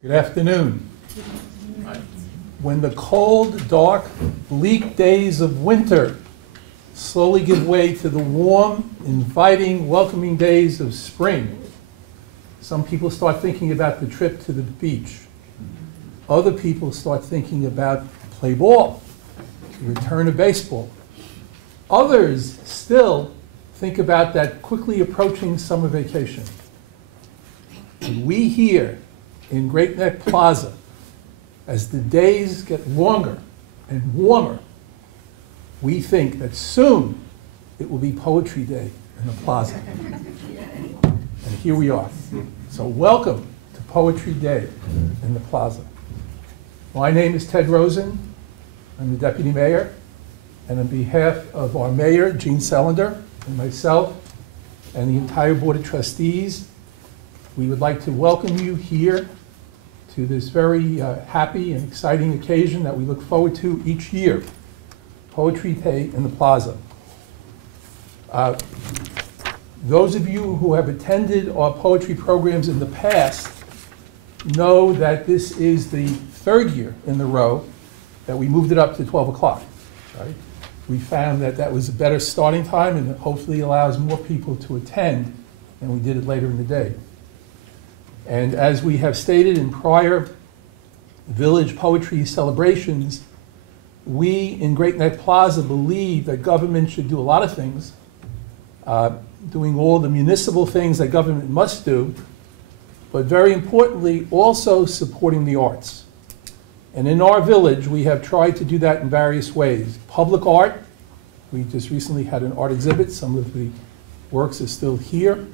Good afternoon. When the cold, dark, bleak days of winter slowly give way to the warm, inviting, welcoming days of spring, some people start thinking about the trip to the beach. Other people start thinking about play ball, the return of baseball. Others still think about that quickly approaching summer vacation. And we here in Great Neck Plaza, as the days get longer and warmer, we think that soon it will be Poetry Day in the Plaza. And here we are. So welcome to Poetry Day in the Plaza. My name is Ted Rosen. I'm the Deputy Mayor. And on behalf of our Mayor, Gene Selander, and myself, and the entire Board of Trustees, we would like to welcome you here to this very happy and exciting occasion that we look forward to each year, Poetry Day in the Plaza. Those of you who have attended our poetry programs in the past know that this is the third year in a row that we moved it up to 12 o'clock. Right? We found that that was a better starting time and it hopefully allows more people to attend, and we did it later in the day. And as we have stated in prior village poetry celebrations, we in Great Neck Plaza believe that government should do a lot of things, doing all the municipal things that government must do, but very importantly, also supporting the arts. And in our village, we have tried to do that in various ways. Public art, we just recently had an art exhibit. Some of the works are still here.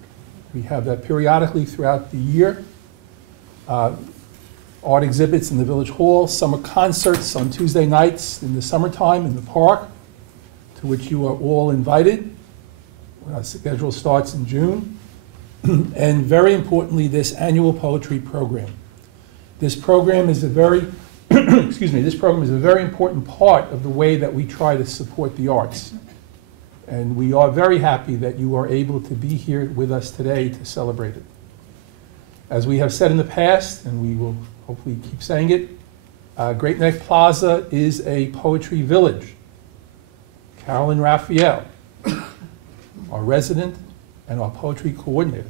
We have that periodically throughout the year. Art exhibits in the Village Hall, summer concerts on Tuesday nights in the summertime in the park, to which you are all invited. Our schedule starts in June. And very importantly, this annual poetry program. This program is a very, this program is a very important part of the way that we try to support the arts. And we are very happy that you are able to be here with us today to celebrate it. As we have said in the past, and we will hopefully keep saying it, Great Neck Plaza is a poetry village. Carolyn Raphael, our resident and our poetry coordinator,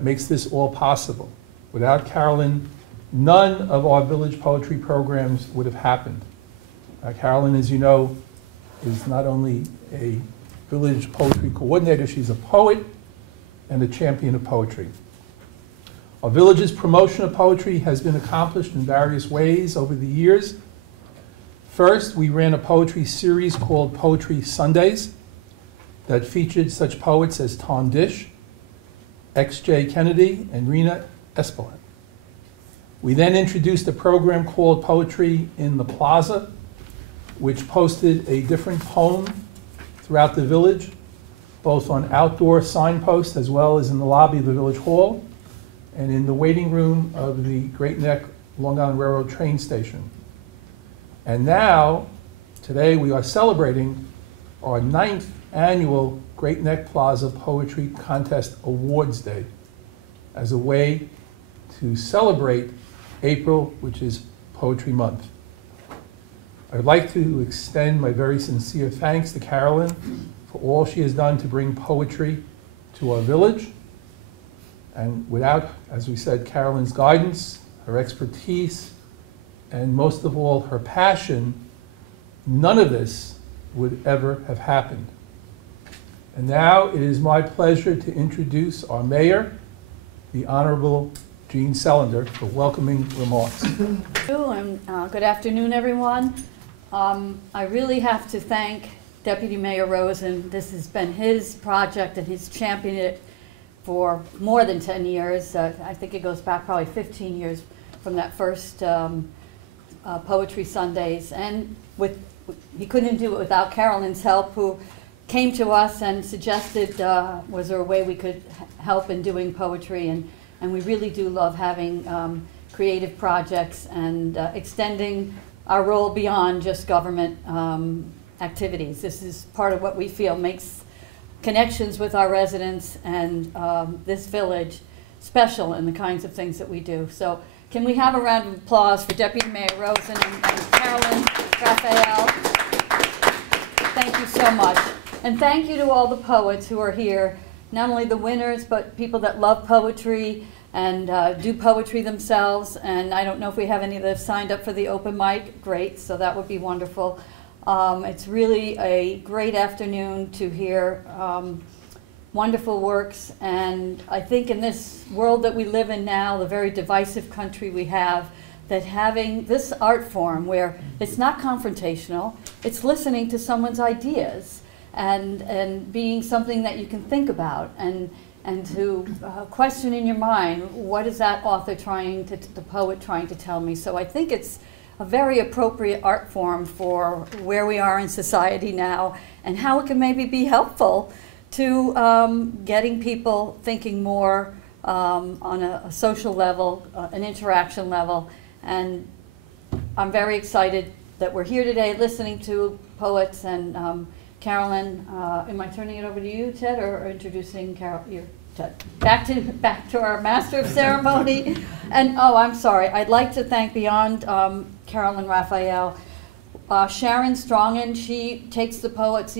makes this all possible. Without Carolyn, none of our village poetry programs would have happened. Carolyn, as you know, is not only a village poetry coordinator, she's a poet and a champion of poetry. Our village's promotion of poetry has been accomplished in various ways over the years. First, we ran a poetry series called Poetry Sundays that featured such poets as Tom Dish, X.J. Kennedy, and Rena Espelin. We then introduced a program called Poetry in the Plaza, which posted a different poem throughout the village, both on outdoor signposts as well as in the lobby of the Village Hall and in the waiting room of the Great Neck Long Island Railroad train station. And now, today, we are celebrating our 9th annual Great Neck Plaza Poetry Contest Awards Day as a way to celebrate April, which is Poetry Month. I would like to extend my very sincere thanks to Carolyn for all she has done to bring poetry to our village. And without, as we said, Carolyn's guidance, her expertise, and most of all, her passion, none of this would ever have happened. And now it is my pleasure to introduce our mayor, the Honorable Gene Selander, for welcoming remarks. Thank you, and good afternoon, everyone. I really have to thank Deputy Mayor Rosen. This has been his project, and he's championed it for more than 10 years. I think it goes back probably 15 years from that first Poetry Sundays. And he couldn't do it without Carolyn's help, who came to us and suggested, was there a way we could help in doing poetry? And we really do love having creative projects and extending our role beyond just government activities. This is part of what we feel makes connections with our residents and this village special in the kinds of things that we do. So Can we have a round of applause for Deputy Mayor Rosen and Carolyn Raphael? Thank you so much. And thank you to all the poets who are here, not only the winners, but people that love poetry and do poetry themselves. And I don't know if we have any that have signed up for the open mic. Great, so that would be wonderful. It's really a great afternoon to hear wonderful works, and I think in this world that we live in now, the very divisive country we have, that having this art form where it's not confrontational, it's listening to someone's ideas and being something that you can think about and to question in your mind, what is that author the poet trying to tell me? So I think it's a very appropriate art form for where we are in society now and how it can maybe be helpful to getting people thinking more on a social level, an interaction level. And I'm very excited that we're here today listening to poets. And Carolyn, am I turning it over to you, Ted, or introducing Ted? Back to our master of ceremony. And oh, I'm sorry, I'd like to thank beyond Carolyn Raphael, Sharon Strongen. She takes the poems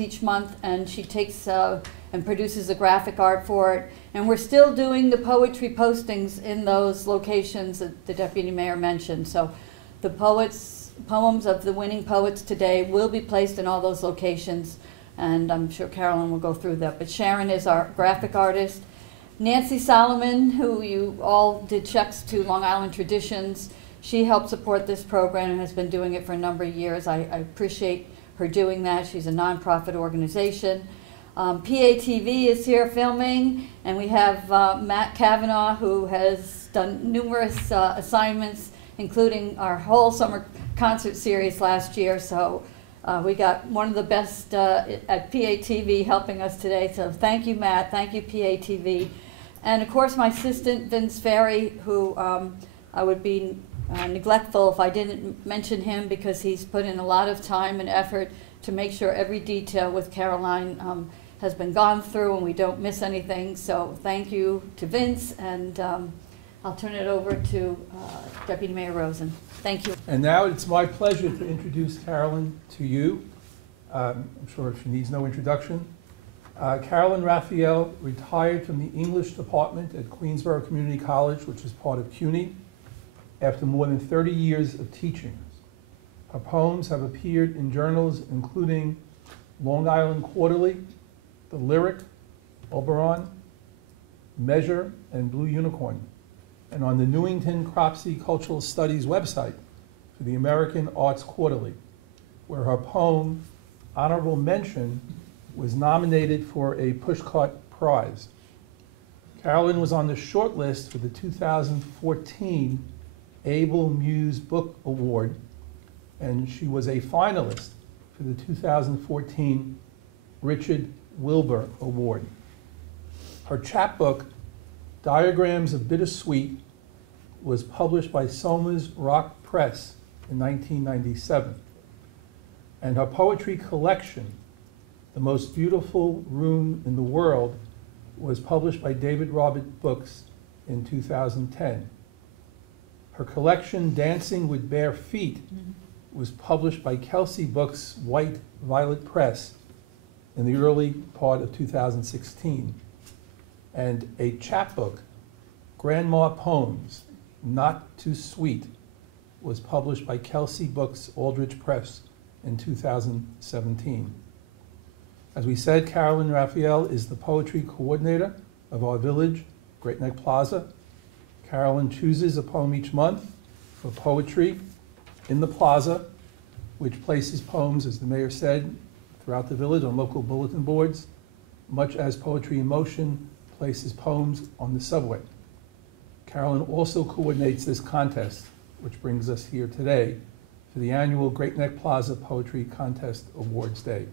each month, and she takes and produces the graphic art for it. And we're still doing the poetry postings in those locations that the Deputy Mayor mentioned. So the poems of the winning poets today will be placed in all those locations, and I'm sure Carolyn will go through that. But Sharon is our graphic artist. Nancy Solomon, who you all did checks to Long Island Traditions, she helped support this program and has been doing it for a number of years. I appreciate her doing that. She's a nonprofit organization. PATV is here filming, and we have Matt Kavanaugh, who has done numerous assignments, including our whole summer concert series last year. So we got one of the best at PATV helping us today. So thank you, Matt. Thank you, PATV. And of course, my assistant, Vince Ferry, who I would be neglectful if I didn't mention him, because he's put in a lot of time and effort to make sure every detail with Caroline has been gone through and we don't miss anything. So thank you to Vince, and I'll turn it over to Deputy Mayor Rosen. Thank you. And now it's my pleasure to introduce Carolyn to you. I'm sure she needs no introduction. Carolyn Raphael retired from the English department at Queensborough Community College, which is part of CUNY, after more than 30 years of teaching. Her poems have appeared in journals including Long Island Quarterly, The Lyric, Oberon, Measure, and Blue Unicorn, and on the Newington Cropsey Cultural Studies website for the American Arts Quarterly, where her poem, Honorable Mention, was nominated for a Pushcart Prize. Carolyn was on the short list for the 2014 Able Muse Book Award, and she was a finalist for the 2014 Richard Wilbur Award. Her chapbook, Diagrams of Bittersweet, was published by Soma's Rock Press in 1997. And her poetry collection, The Most Beautiful Room in the World, was published by David Robert Books in 2010. Her collection, Dancing with Bare Feet, was published by Kelsey Books' White Violet Press in the early part of 2016. And a chapbook, Grandma Poems, Not Too Sweet, was published by Kelsey Books' Aldrich Press in 2017. As we said, Carolyn Raphael is the poetry coordinator of our village, Great Neck Plaza. Carolyn chooses a poem each month for poetry in the plaza, which places poems, as the mayor said, throughout the village on local bulletin boards, much as Poetry in Motion places poems on the subway. Carolyn also coordinates this contest, which brings us here today for the annual Great Neck Plaza Poetry Contest Awards Day.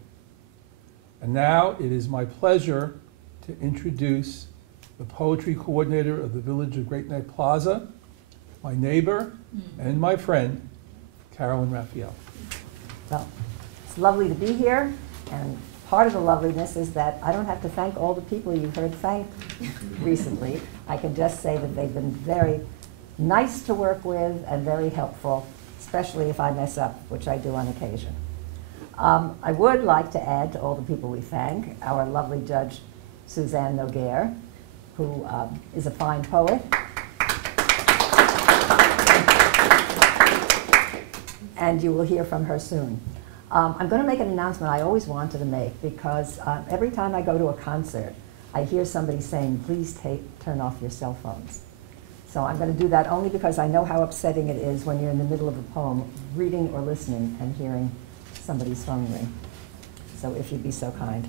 And now it is my pleasure to introduce the poetry coordinator of the village of Great Neck Plaza, my neighbor and my friend, Carolyn Raphael. Well, it's lovely to be here, and part of the loveliness is that I don't have to thank all the people you've heard thanked recently. I can just say that they've been very nice to work with, and very helpful, especially if I mess up, which I do on occasion. I would like to add to all the people we thank, our lovely judge, Suzanne Noguer, who is a fine poet. And you will hear from her soon. I'm going to make an announcement I always wanted to make, because every time I go to a concert, I hear somebody saying, please turn off your cell phones. So I'm going to do that only because I know how upsetting it is when you're in the middle of a poem, reading or listening, and hearing somebody's phone ring. So if you'd be so kind.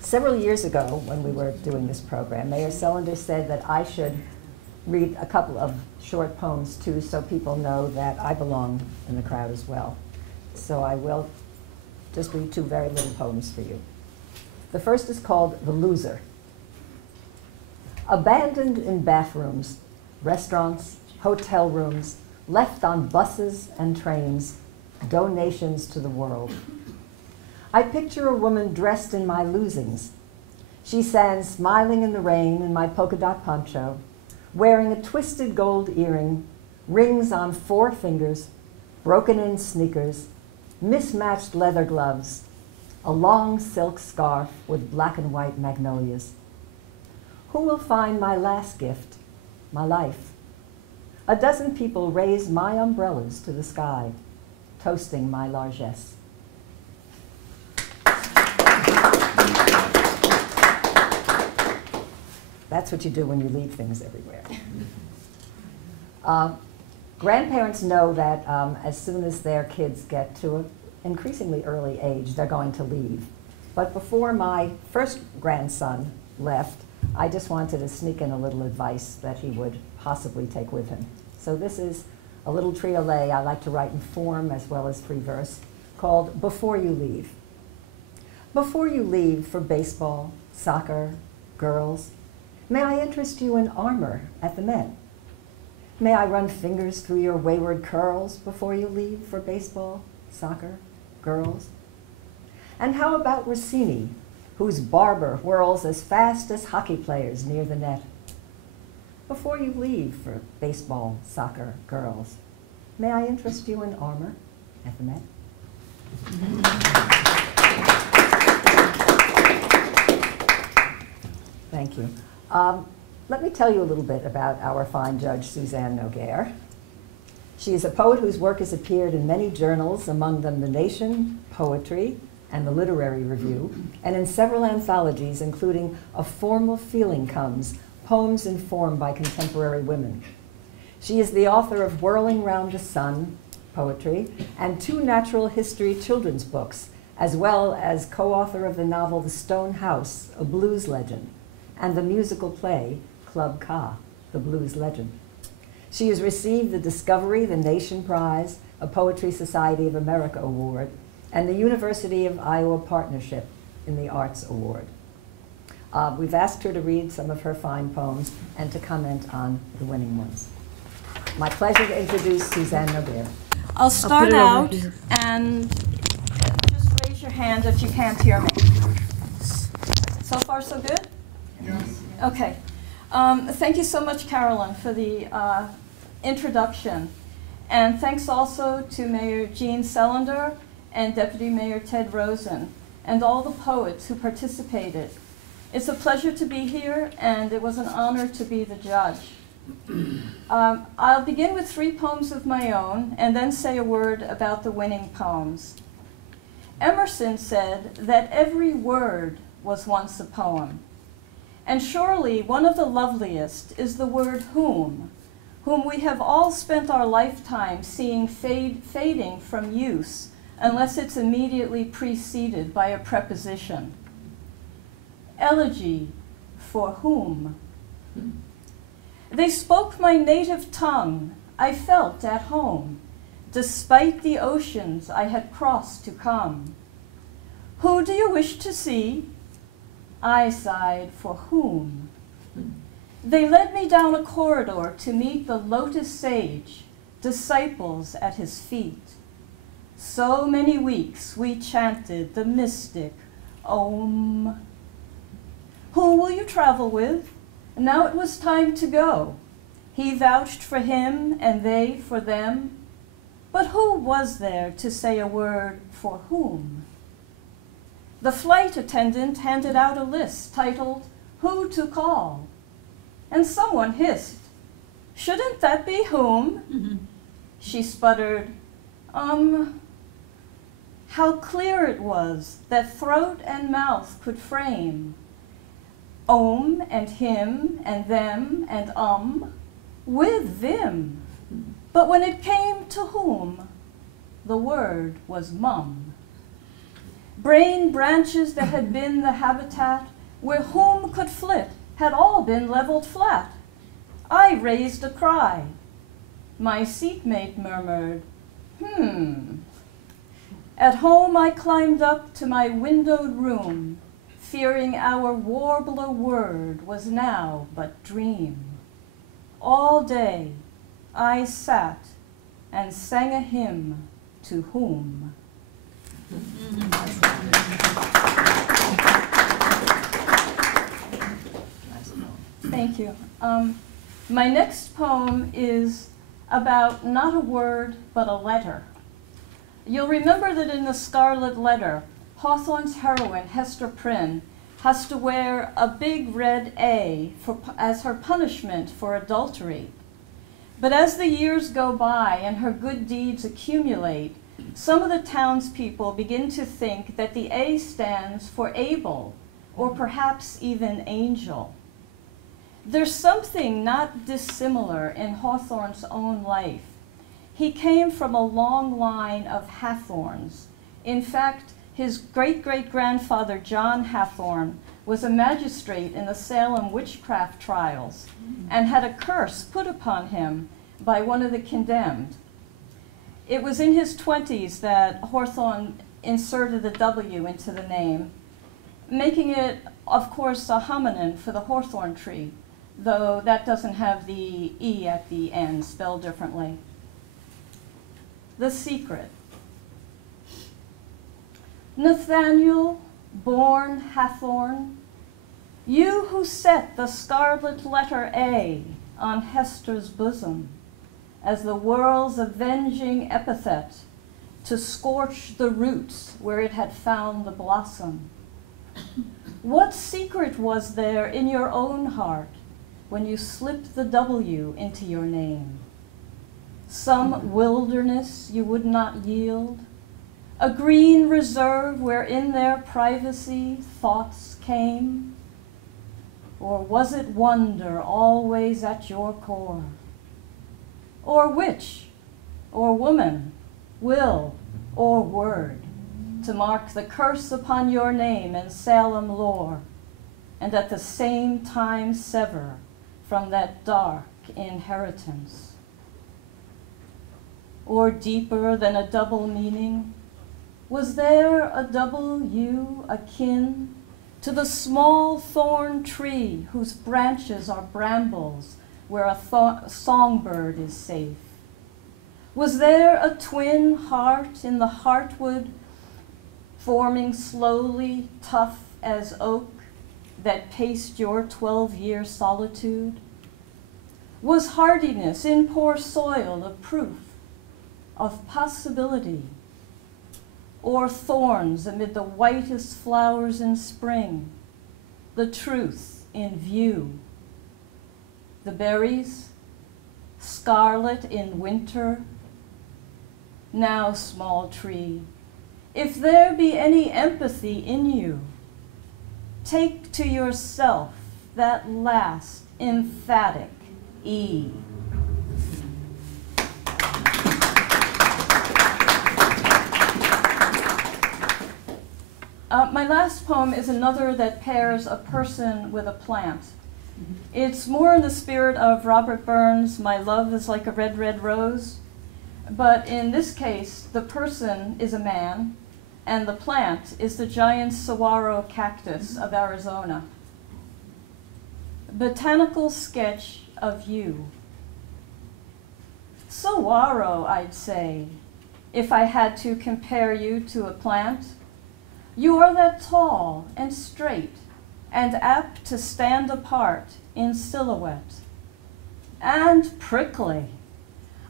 Several years ago, when we were doing this program, Mayor Selander said that I should read a couple of short poems too, so people know that I belong in the crowd as well. So I will just read two very little poems for you. The first is called The Loser. Abandoned in bathrooms, restaurants, hotel rooms, left on buses and trains, donations to the world. I picture a woman dressed in my losings. She stands smiling in the rain in my polka dot poncho, wearing a twisted gold earring, rings on 4 fingers, broken-in sneakers, mismatched leather gloves, a long silk scarf with black and white magnolias. Who will find my last gift, my life? A dozen people raise my umbrellas to the sky, toasting my largesse. That's what you do when you leave things everywhere. Grandparents know that as soon as their kids get to an increasingly early age, they're going to leave. But before my first grandson left, I just wanted to sneak in a little advice that he would possibly take with him. So this is a little triolet I like to write in form as well as free verse, called Before You Leave. Before you leave for baseball, soccer, girls, may I interest you in armor at the Met? May I run fingers through your wayward curls before you leave for baseball, soccer, girls? And how about Rossini, whose barber whirls as fast as hockey players near the net? Before you leave for baseball, soccer, girls, may I interest you in armor at the Met? Thank you. Let me tell you a little bit about our fine judge, Suzanne Noguer. She is a poet whose work has appeared in many journals, among them The Nation, Poetry, and the Literary Review, and in several anthologies, including A Formal Feeling Comes, Poems Informed by Contemporary Women. She is the author of Whirling Round the Sun, poetry, and 2 natural history children's books, as well as co-author of the novel The Stone House, A Blues Legend, and the musical play Club Ka, The Blues Legend. She has received the Discovery, the Nation Prize, a Poetry Society of America Award, and the University of Iowa Partnership in the Arts Award. We've asked her to read some of her fine poems and to comment on the winning ones. My pleasure to introduce Suzanne Noguer. I'll start out and just raise your hand if you can't hear me. So far, so good? Yes. Okay. Thank you so much, Carolyn, for the introduction. And thanks also to Mayor Jean Selander and Deputy Mayor Ted Rosen and all the poets who participated. It's a pleasure to be here, and it was an honor to be the judge. I'll begin with 3 poems of my own and then say a word about the winning poems. Emerson said that every word was once a poem. And surely one of the loveliest is the word whom we have all spent our lifetime seeing fading from use unless it's immediately preceded by a preposition. Elegy, for whom? They spoke my native tongue, I felt at home, despite the oceans I had crossed to come. Who do you wish to see? I sighed, for whom? They led me down a corridor to meet the lotus sage, disciples at his feet. So many weeks we chanted the mystic Om. Who will you travel with? Now it was time to go. He vouched for him and they for them. But who was there to say a word for whom? The flight attendant handed out a list titled, "Who to Call?" And someone hissed, "Shouldn't that be whom?" She sputtered, How clear it was that throat and mouth could frame and him and them and with vim. But when it came to whom, the word was mum. Brain branches that had been the habitat where whom could flit had all been leveled flat. I raised a cry. My seatmate murmured, At home I climbed up to my windowed room, fearing our warbler word was now but dream. All day I sat and sang a hymn to whom. Thank you. My next poem is about not a word, but a letter. You'll remember that in The Scarlet Letter, Hawthorne's heroine, Hester Prynne, has to wear a big red A as her punishment for adultery. But as the years go by and her good deeds accumulate, some of the townspeople begin to think that the A stands for Abel, or perhaps even angel. There's something not dissimilar in Hawthorne's own life. He came from a long line of Hathornes. In fact, his great-great-grandfather, John Hathorne, was a magistrate in the Salem witchcraft trials and had a curse put upon him by one of the condemned. It was in his 20s that Hawthorne inserted a W into the name, making it, of course, a homonym for the hawthorn tree, though that doesn't have the E at the end, spelled differently. The Secret. Nathaniel, born Hathorne, you who set the scarlet letter A on Hester's bosom as the world's avenging epithet to scorch the roots where it had found the blossom. What secret was there in your own heart when you slipped the W into your name? Some wilderness you would not yield? A green reserve where in their privacy thoughts came? Or was it wonder always at your core? Or witch, or woman, will, or word, to mark the curse upon your name in Salem lore, and at the same time sever from that dark inheritance? Or deeper than a double meaning, was there a double you akin to the small thorn tree whose branches are brambles where a songbird is safe? Was there a twin heart in the heartwood, forming slowly, tough as oak, that paced your 12-year solitude? Was hardiness in poor soil a proof of possibility? Or thorns amid the whitest flowers in spring, the truth in view? The berries, scarlet in winter? Now, small tree, if there be any empathy in you, take to yourself that last emphatic E. My last poem is another that pairs a person with a plant. It's more in the spirit of Robert Burns' My Love is Like a Red, Red Rose, but in this case, the person is a man, and the plant is the giant saguaro cactus of Arizona. Botanical sketch of you. Saguaro, I'd say, if I had to compare you to a plant. You are that tall and straight and apt to stand apart in silhouette, and prickly.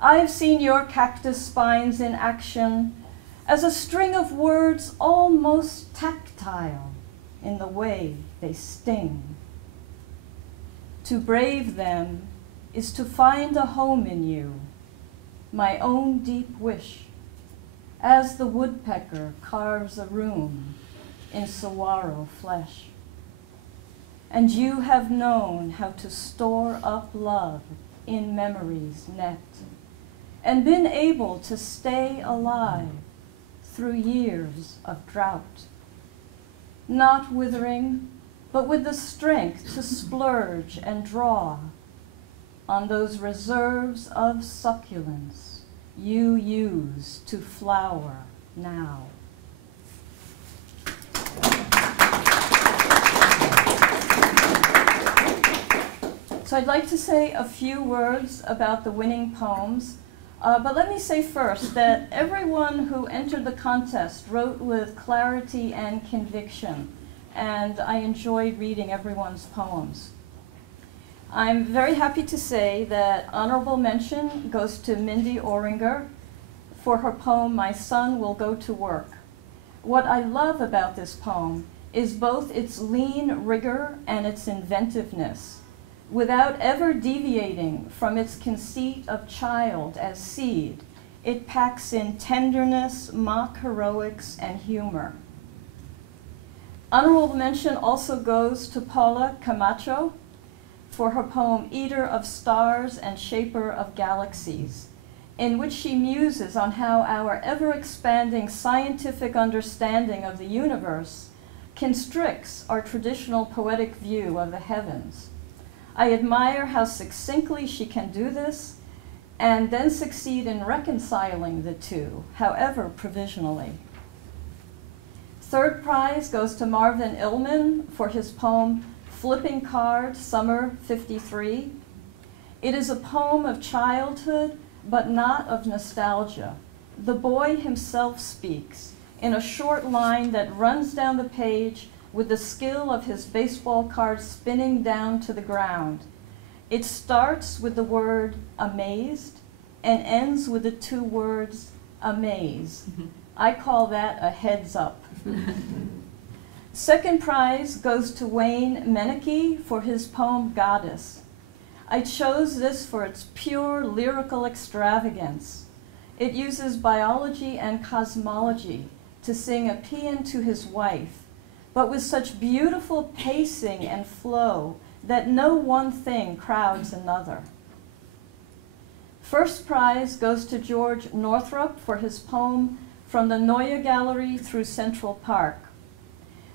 I've seen your cactus spines in action as a string of words almost tactile in the way they sting. To brave them is to find a home in you, my own deep wish, as the woodpecker carves a room in saguaro flesh. And you have known how to store up love in memory's net, and been able to stay alive through years of drought, not withering, but with the strength to splurge and draw on those reserves of succulence you use to flower now. So I'd like to say a few words about the winning poems, but let me say first that everyone who entered the contest wrote with clarity and conviction, and I enjoyed reading everyone's poems. I'm very happy to say that honorable mention goes to Mindy Oringer for her poem, My Son Will Go to Work. What I love about this poem is both its lean rigor and its inventiveness, without ever deviating from its conceit of child as seed. It packs in tenderness, mock heroics, and humor. Honorable mention also goes to Paula Camacho for her poem Eater of Stars and Shaper of Galaxies, in which she muses on how our ever-expanding scientific understanding of the universe constricts our traditional poetic view of the heavens. I admire how succinctly she can do this and then succeed in reconciling the two, however provisionally. Third prize goes to Marvin Illman for his poem Flipping Card, Summer 53. It is a poem of childhood, but not of nostalgia. The boy himself speaks in a short line that runs down the page with the skill of his baseball card spinning down to the ground. It starts with the word amazed and ends with the two words amaze. I call that a heads up. Second prize goes to Wayne Meneke for his poem Goddess. I chose this for its pure lyrical extravagance. It uses biology and cosmology to sing a paean to his wife, but with such beautiful pacing and flow that no one thing crowds another. First prize goes to George Northrup for his poem From the Neue Gallery Through Central Park.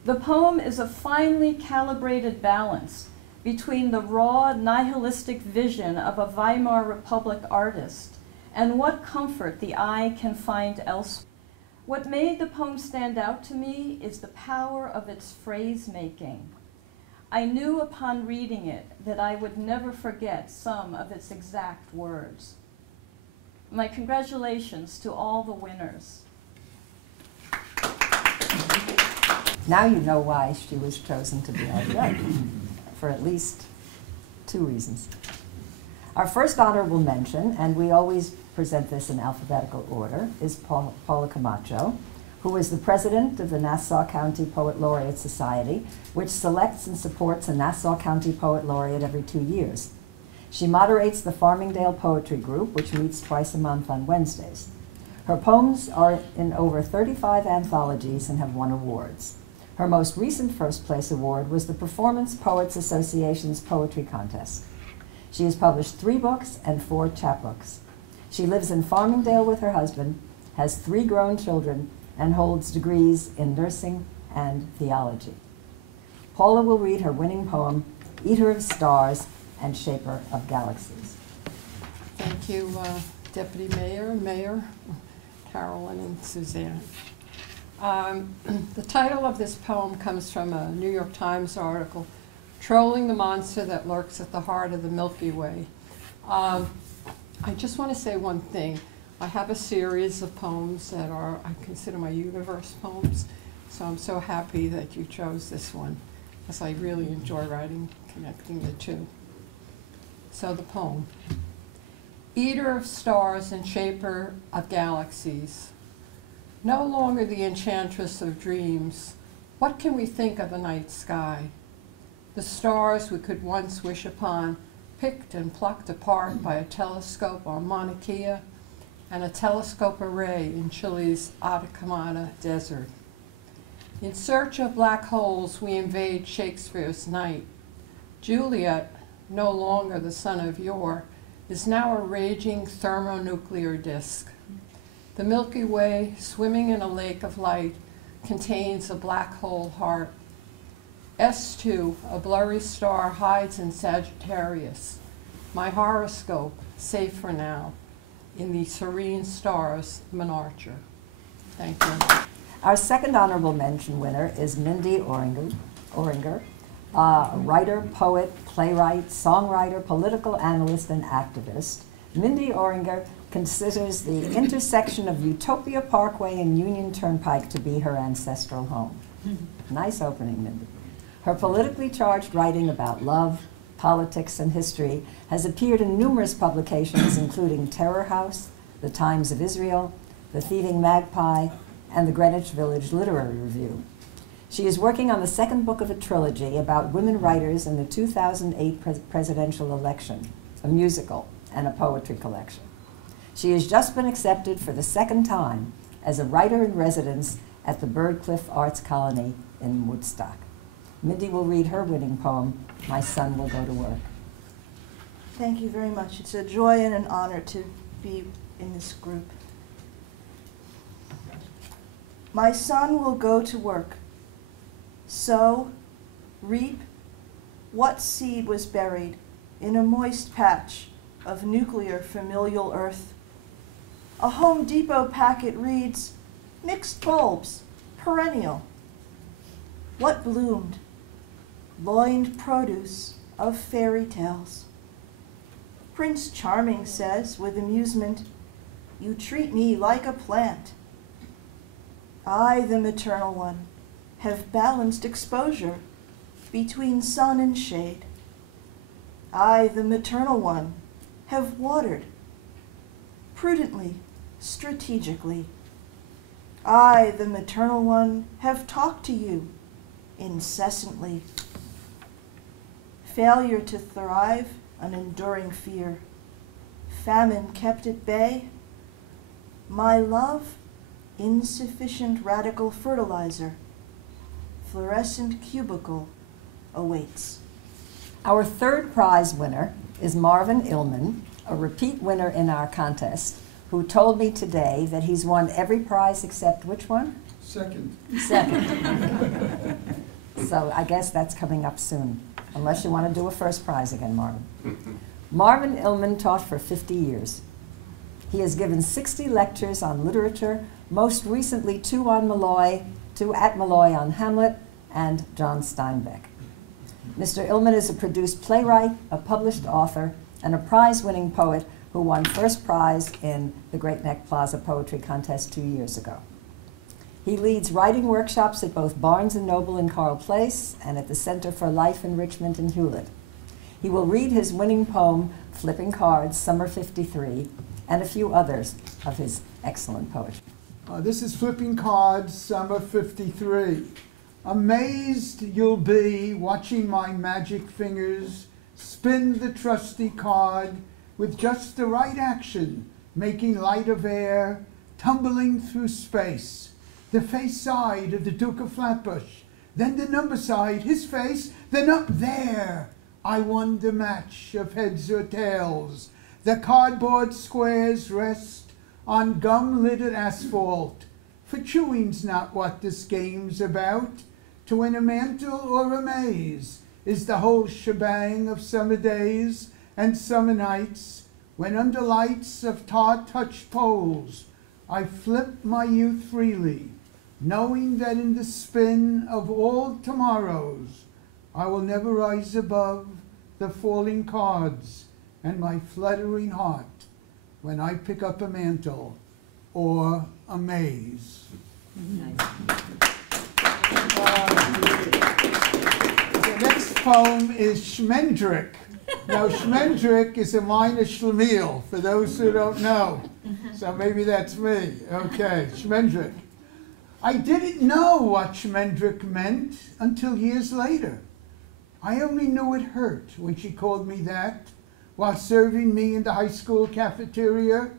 The poem is a finely calibrated balance between the raw nihilistic vision of a Weimar Republic artist and what comfort the eye can find elsewhere. What made the poem stand out to me is the power of its phrase-making. I knew upon reading it that I would never forget some of its exact words. My congratulations to all the winners. Now you know why she was chosen to be our judge, for at least two reasons. Our first honorable mention, and we always present this in alphabetical order, is Paula Camacho, who is the president of the Nassau County Poet Laureate Society, which selects and supports a Nassau County Poet Laureate every 2 years. She moderates the Farmingdale Poetry Group, which meets twice a month on Wednesdays. Her poems are in over 35 anthologies and have won awards. Her most recent first-place award was the Performance Poets Association's Poetry Contest. She has published 3 books and 4 chapbooks. She lives in Farmingdale with her husband, has 3 grown children, and holds degrees in nursing and theology. Paula will read her winning poem, Eater of Stars and Shaper of Galaxies. Thank you, Deputy Mayor, Carolyn, and Suzanne. The title of this poem comes from a New York Times article, Trolling the Monster That Lurks at the Heart of the Milky Way. I just want to say one thing. I have a series of poems that I consider my universe poems, so I'm so happy that you chose this one, because I really enjoy writing, connecting the two. So the poem. Eater of stars and shaper of galaxies, no longer the enchantress of dreams, what can we think of a night sky? The stars we could once wish upon, picked and plucked apart by a telescope on Mauna Kea and a telescope array in Chile's Atacama Desert. In search of black holes, we invade Shakespeare's night. Juliet, no longer the son of yore, is now a raging thermonuclear disk. The Milky Way, swimming in a lake of light, contains a black hole heart. S2, a blurry star, hides in Sagittarius. My horoscope, safe for now, in the serene stars of an archer. Thank you. Our second honorable mention winner is Mindy Oringer, writer, poet, playwright, songwriter, political analyst, and activist. Mindy Oringer considers the intersection of Utopia Parkway and Union Turnpike to be her ancestral home. Nice opening, Mindy. Her politically charged writing about love, politics, and history has appeared in numerous publications, including Terror House, The Times of Israel, The Thieving Magpie, and the Greenwich Village Literary Review. She is working on the second book of a trilogy about women writers in the 2008 presidential election, a musical, and a poetry collection. She has just been accepted for the second time as a writer in residence at the Birdcliff Arts Colony in Woodstock. Mindy will read her winning poem, My Son Will Go to Work. Thank you very much. It's a joy and an honor to be in this group. My son will go to work. Sow, reap, what seed was buried in a moist patch of nuclear familial earth? A Home Depot packet reads, mixed bulbs, perennial. What bloomed? Loined produce of fairy tales. Prince Charming says with amusement, you treat me like a plant. I, the maternal one, have balanced exposure between sun and shade. I, the maternal one, have watered prudently, strategically. I, the maternal one, have talked to you incessantly. Failure to thrive, an enduring fear. Famine kept at bay. My love, insufficient radical fertilizer. Fluorescent cubicle awaits. Our third prize winner is Marvin Illman, a repeat winner in our contest, who told me today that he's won every prize except which one? Second. Second. So I guess that's coming up soon, unless you want to do a first prize again, Marvin. Marvin Illman taught for 50 years. He has given 60 lectures on literature, most recently two at Malloy on Hamlet and John Steinbeck. Mr. Illman is a produced playwright, a published author, and a prize-winning poet who won first prize in the Great Neck Plaza Poetry Contest 2 years ago. He leads writing workshops at both Barnes & Noble in Carle Place and at the Center for Life Enrichment in Hewlett. He will read his winning poem, Flipping Cards, Summer 53, and a few others of his excellent poetry. This is Flipping Cards, Summer 53. Amazed you'll be watching my magic fingers spin the trusty card with just the right action, making light of air, tumbling through space. The face side of the Duke of Flatbush, then the number side, his face, then up there. I won the match of heads or tails. The cardboard squares rest on gum-lidded asphalt. For chewing's not what this game's about. To win a mantle or a maze is the whole shebang of summer days and summer nights, when under lights of tar-touched poles I flip my youth freely, knowing that in the spin of all tomorrows I will never rise above the falling cards and my fluttering heart when I pick up a mantle or a maze. Nice. The next poem is Schmendrick, Now, Schmendrick is a minor schlemiel, for those who don't know. So maybe that's me. Okay, Schmendrick. I didn't know what Schmendrick meant until years later. I only knew it hurt when she called me that while serving me in the high school cafeteria.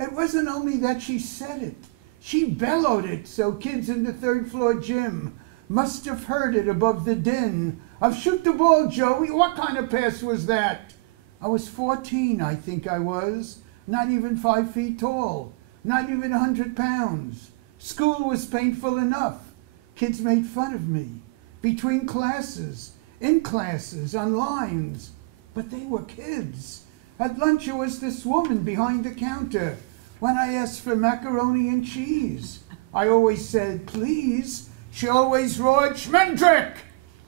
It wasn't only that she said it. She bellowed it so kids in the third floor gym must have heard it above the din of "Shoot the ball, Joey, what kind of pass was that?" I was 14, I think I was, not even 5 feet tall, not even 100 pounds. School was painful enough. Kids made fun of me, between classes, in classes, on lines, but they were kids. At lunch there was this woman behind the counter. When I asked for macaroni and cheese, I always said, "Please." She always roared, "Schmendrick!"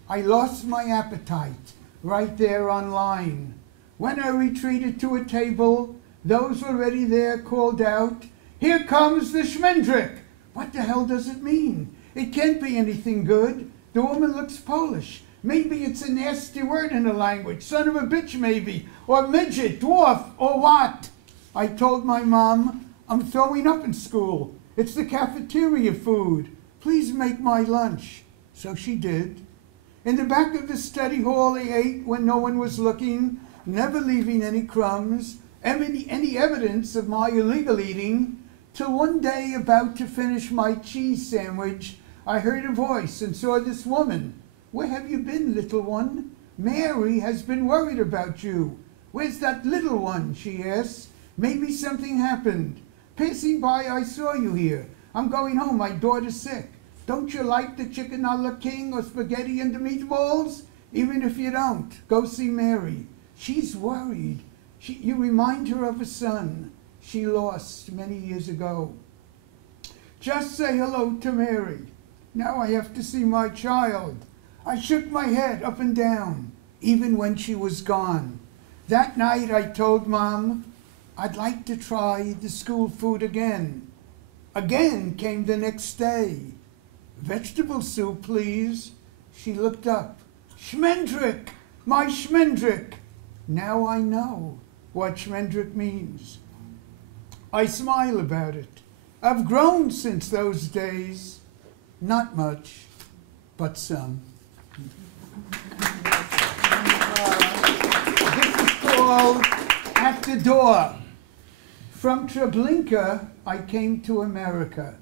I lost my appetite right there on line. When I retreated to a table, those already there called out, "Here comes the Schmendrick!" What the hell does it mean? It can't be anything good. The woman looks Polish. Maybe it's a nasty word in the language. Son of a bitch, maybe. Or midget, dwarf, or what? I told my mom, "I'm throwing up in school. It's the cafeteria food. Please make my lunch." So she did. In the back of the study hall, I ate when no one was looking, never leaving any crumbs, any evidence of my illegal eating, till one day, about to finish my cheese sandwich, I heard a voice and saw this woman. "Where have you been, little one? Mary has been worried about you." "Where's that little one?" she asked. "Maybe something happened. Passing by, I saw you here. I'm going home. My daughter's sick. Don't you like the chicken a la king or spaghetti and the meatballs? Even if you don't, go see Mary. She's worried. You remind her of a son she lost many years ago. Just say hello to Mary. Now I have to see my child." I shook my head up and down, even when she was gone. That night I told Mom I'd like to try the school food again. Again came the next day. "Vegetable soup, please." She looked up. "Schmendrick, my Schmendrick." Now I know what Schmendrick means. I smile about it. I've grown since those days. Not much, but some. This is called At the Door. From Treblinka, I came to America,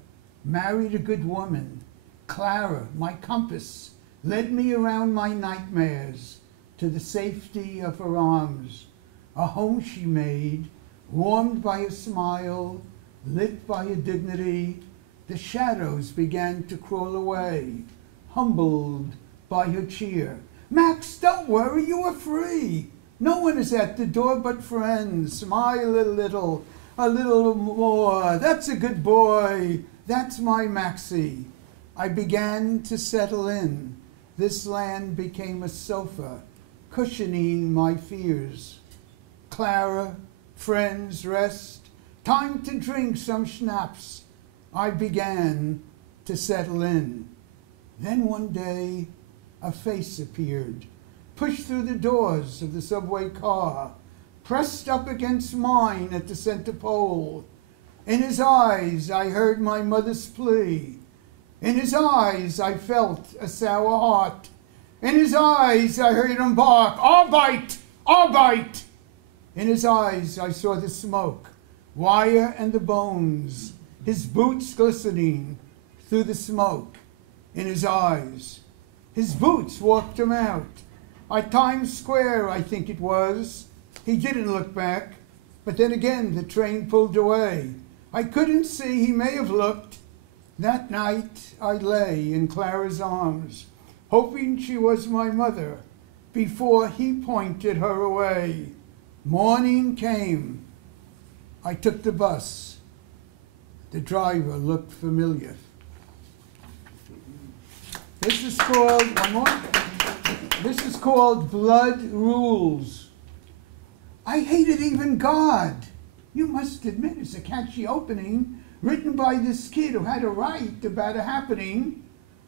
married a good woman. Clara, my compass, led me around my nightmares to the safety of her arms. A home she made, warmed by a smile, lit by a dignity. The shadows began to crawl away, humbled by her cheer. "Max, don't worry, you are free. No one is at the door but friends. Smile a little more. That's a good boy. That's my Maxie." I began to settle in. This land became a sofa, cushioning my fears. Clara, friends, rest. Time to drink some schnapps. I began to settle in. Then one day, a face appeared, pushed through the doors of the subway car, pressed up against mine at the center pole. In his eyes, I heard my mother's plea. In his eyes, I felt a sour heart. In his eyes, I heard him bark, "I'll bite! I'll bite!" In his eyes, I saw the smoke, wire and the bones, his boots glistening through the smoke. In his eyes, his boots walked him out. At Times Square, I think it was. He didn't look back, but then again the train pulled away. I couldn't see, he may have looked. That night I lay in Clara's arms, hoping she was my mother, before he pointed her away. Morning came. I took the bus. The driver looked familiar. This is called, one more. This is called Blood Rules. I hated even God. You must admit it's a catchy opening, written by this kid who had a write about a happening.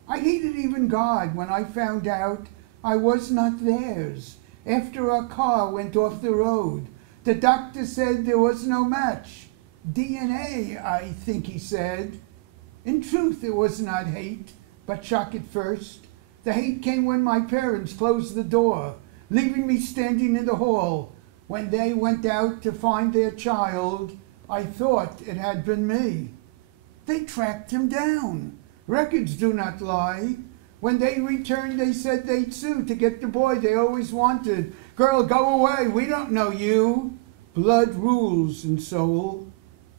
I hated even God when I found out I was not theirs. after our car went off the road. The doctor said there was no match. DNA, I think he said. In truth, it was not hate, but shock at first. The hate came when my parents closed the door, leaving me standing in the hall. When they went out to find their child, I thought it had been me. They tracked him down. Records do not lie. When they returned, they said they'd sue to get the boy they always wanted. Girl, go away, we don't know you. Blood rules in soul.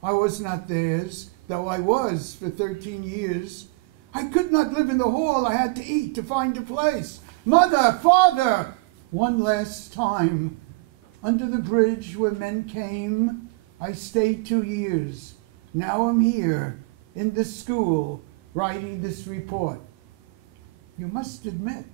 I was not theirs, though I was for 13 years. I could not live in the hall, I had to eat to find a place. Mother, father, one last time. Under the bridge where men came, I stayed 2 years. Now I'm here, in this school, writing this report. You must admit,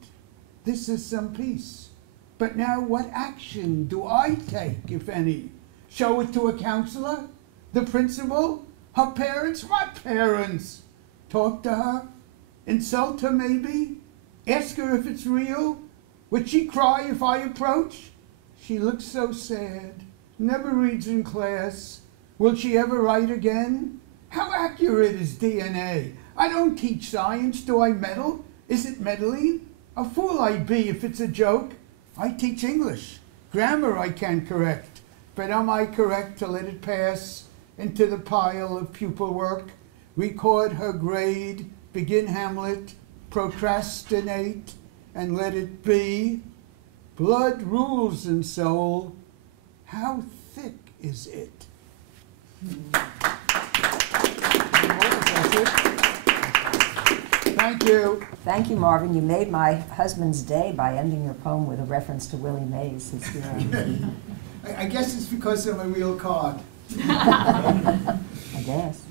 this is some peace. But now what action do I take, if any? Show it to a counselor? The principal? Her parents? What parents? Talk to her? Insult her maybe? Ask her if it's real? Would she cry if I approach? She looks so sad, never reads in class. Will she ever write again? How accurate is DNA? I don't teach science, do I meddle? Is it meddling? A fool I'd be if it's a joke. I teach English. Grammar I can correct. But am I correct to let it pass into the pile of pupil work? Record her grade, begin Hamlet, procrastinate, and let it be? Blood rules in soul. How thick is it? Thank you. Thank you, Marvin. You made my husband's day by ending your poem with a reference to Willie Mays, his hero. I guess it's because I'm a real card. I guess.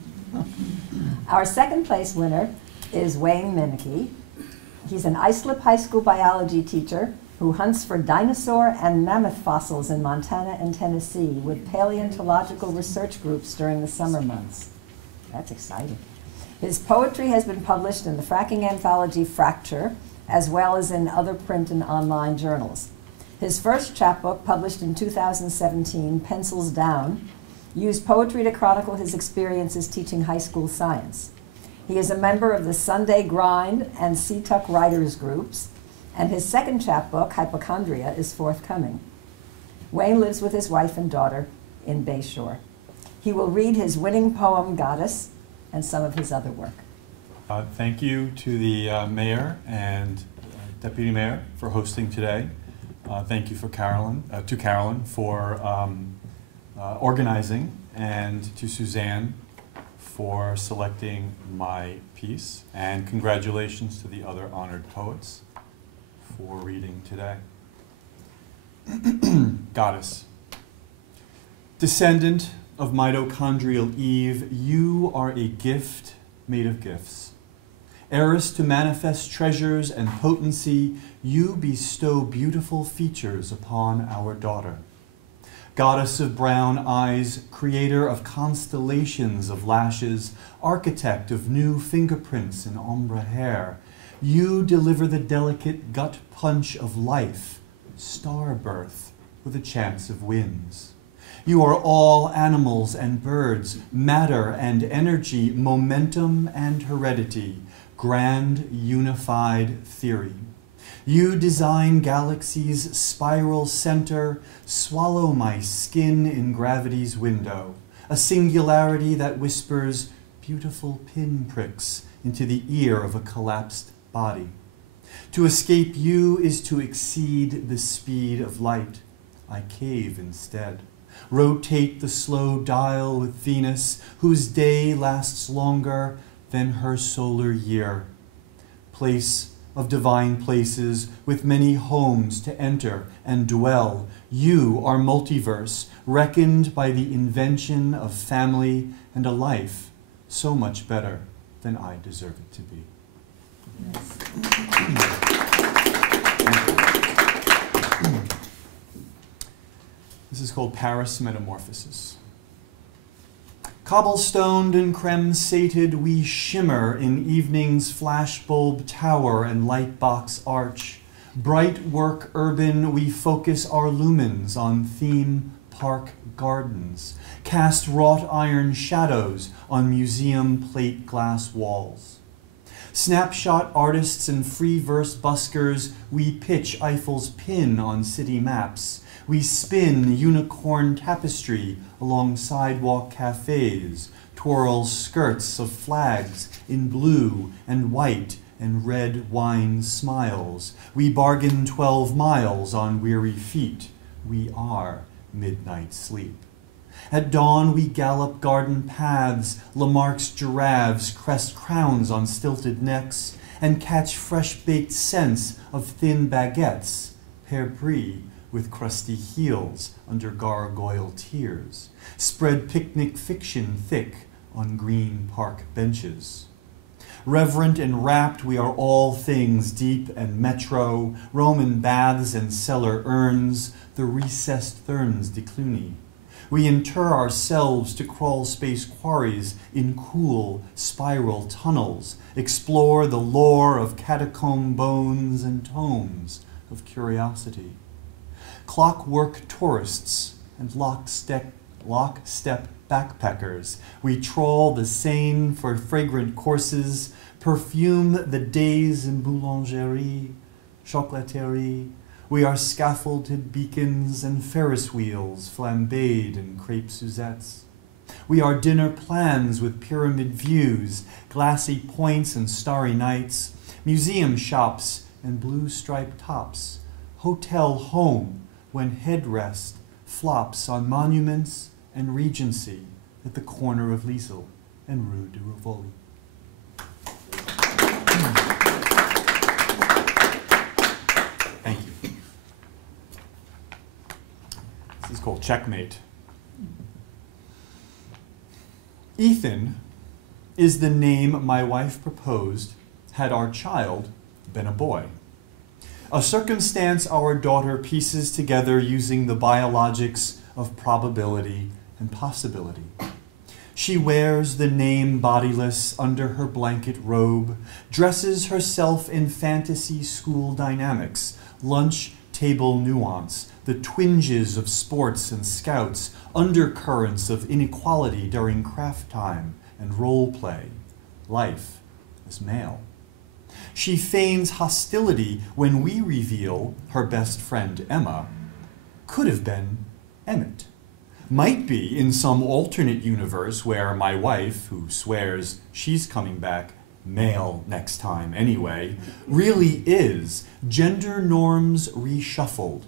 Our second place winner is Wayne Minneke. He's an Islip High School biology teacher who hunts for dinosaur and mammoth fossils in Montana and Tennessee with paleontological research groups during the summer months. That's exciting. His poetry has been published in the fracking anthology Fracture, as well as in other print and online journals. His first chapbook, published in 2017, Pencils Down, used poetry to chronicle his experiences teaching high school science. He is a member of the Sunday Grind and Seatuck Writers Groups, and his second chapbook, Hypochondria, is forthcoming. Wayne lives with his wife and daughter in Bayshore. He will read his winning poem, Goddess, and some of his other work. Thank you to the mayor and deputy mayor for hosting today. Thank you to Carolyn for organizing, and to Suzanne for selecting my piece. And congratulations to the other honored poets for reading today. Goddess. Descendant of mitochondrial Eve, you are a gift made of gifts. Heiress to manifest treasures and potency, you bestow beautiful features upon our daughter. Goddess of brown eyes, creator of constellations of lashes, architect of new fingerprints and ombre hair, you deliver the delicate gut punch of life, star birth with a chance of winds. You are all animals and birds, matter and energy, momentum and heredity, grand unified theory. You design galaxies' spiral center, swallow my skin in gravity's window, a singularity that whispers beautiful pinpricks into the ear of a collapsed body. To escape you is to exceed the speed of light. I cave instead. Rotate the slow dial with Venus, whose day lasts longer than her solar year. Place of divine places, with many homes to enter and dwell, you are multiverse, reckoned by the invention of family and a life so much better than I deserve it to be. This is called Paris Metamorphosis. Cobblestoned and creme-sated, we shimmer in evening's flashbulb tower and lightbox arch, Bright work urban, we focus our lumens on theme park gardens, cast wrought iron shadows on museum plate glass walls. Snapshot artists and free verse buskers, we pitch Eiffel's pin on city maps. We spin unicorn tapestry along sidewalk cafes, twirl skirts of flags in blue and white and red wine smiles. We bargain 12 miles on weary feet. We are midnight sleep. At dawn we gallop garden paths, Lamarck's giraffes crest crowns on stilted necks, and catch fresh-baked scents of thin baguettes, pear brie with crusty heels under gargoyle tears, spread picnic fiction thick on green park benches. Reverent and rapt, we are all things deep and metro, Roman baths and cellar urns, the recessed therns de Cluny. We inter ourselves to crawl space quarries in cool spiral tunnels, explore the lore of catacomb bones and tomes of curiosity. Clockwork tourists and lockstep backpackers, we trawl the Seine for fragrant courses, perfume the days in boulangerie, chocolaterie. We are scaffolded beacons and Ferris wheels flambéed in crepe Suzettes. We are dinner plans with pyramid views, glassy points and starry nights, museum shops and blue striped tops, hotel home when headrest flops on monuments and Regency at the corner of Liesel and Rue de Rivoli. Thank you. This is called Checkmate. Ethan is the name my wife proposed had our child been a boy. A circumstance our daughter pieces together using the biologics of probability and possibility. She wears the name bodiless under her blanket robe, dresses herself in fantasy school dynamics, lunch table nuance, the twinges of sports and scouts, undercurrents of inequality during craft time and role play, life as male. She feigns hostility when we reveal her best friend Emma could have been Emmett. Might be in some alternate universe where my wife, who swears she's coming back male next time anyway, really is gender norms reshuffled.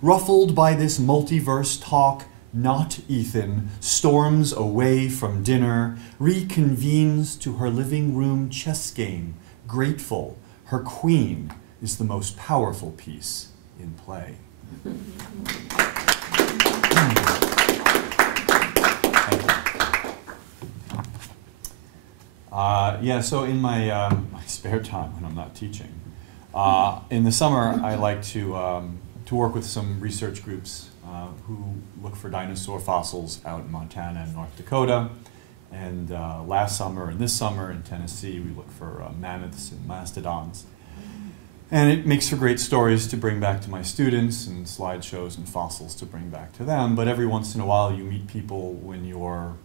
Ruffled by this multiverse talk, not Ethan storms away from dinner, reconvenes to her living room chess game, grateful her queen is the most powerful piece in play. So in my spare time when I'm not teaching, in the summer I like to work with some research groups who look for dinosaur fossils out in Montana and North Dakota. And last summer and this summer in Tennessee, we look for mammoths and mastodons. And it makes for great stories to bring back to my students and slideshows and fossils to bring back to them. But every once in a while you meet people when you're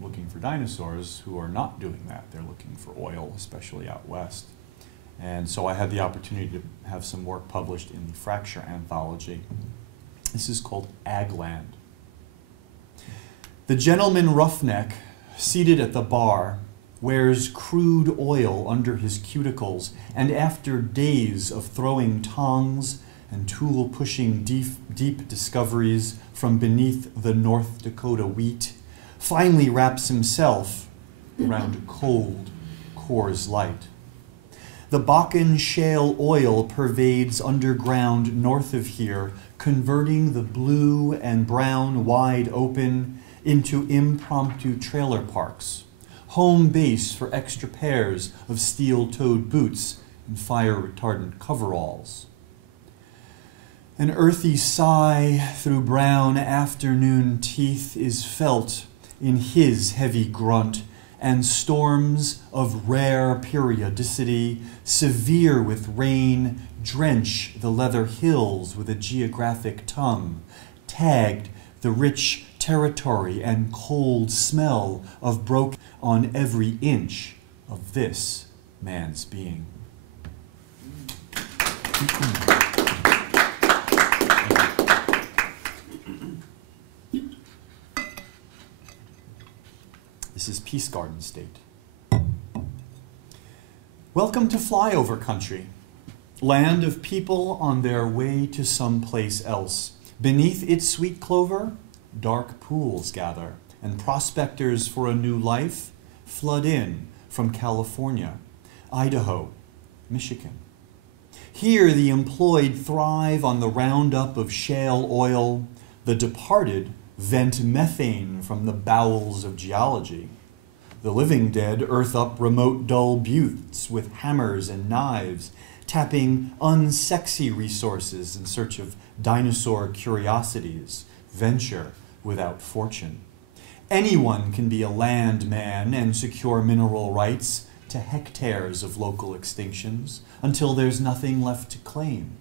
looking for dinosaurs who are not doing that. They're looking for oil, especially out west. And so I had the opportunity to have some work published in the Fracture Anthology. This is called Agland. The gentleman roughneck seated at the bar wears crude oil under his cuticles, and after days of throwing tongs and tool-pushing deep discoveries from beneath the North Dakota wheat, finally wraps himself around cold Coors Light. The Bakken shale oil pervades underground north of here, converting the blue and brown wide open into impromptu trailer parks, home base for extra pairs of steel-toed boots and fire-retardant coveralls. An earthy sigh through brown afternoon teeth is felt in his heavy grunt and storms of rare periodicity, severe with rain, drench the leather hills with a geographic tongue, tagged the rich territory and cold smell of broken on every inch of this man's being. This is Peace Garden State. Welcome to flyover country, land of people on their way to someplace else. Beneath its sweet clover, dark pools gather, and prospectors for a new life flood in from California, Idaho, Michigan. Here the employed thrive on the roundup of shale oil, the departed vent methane from the bowels of geology. The living dead earth up remote dull buttes with hammers and knives, tapping unsexy resources in search of dinosaur curiosities, venture without fortune. Anyone can be a landman and secure mineral rights to hectares of local extinctions until there's nothing left to claim.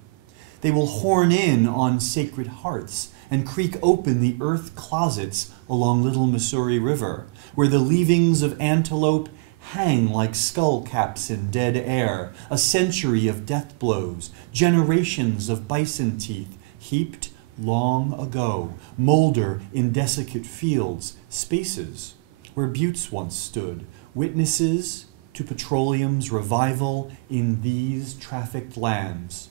They will horn in on sacred hearths and creak open the earth closets along Little Missouri River, where the leavings of antelope hang like skull caps in dead air, a century of death blows, generations of bison teeth heaped long ago, molder in desiccate fields, spaces where buttes once stood, witnesses to petroleum's revival in these trafficked lands.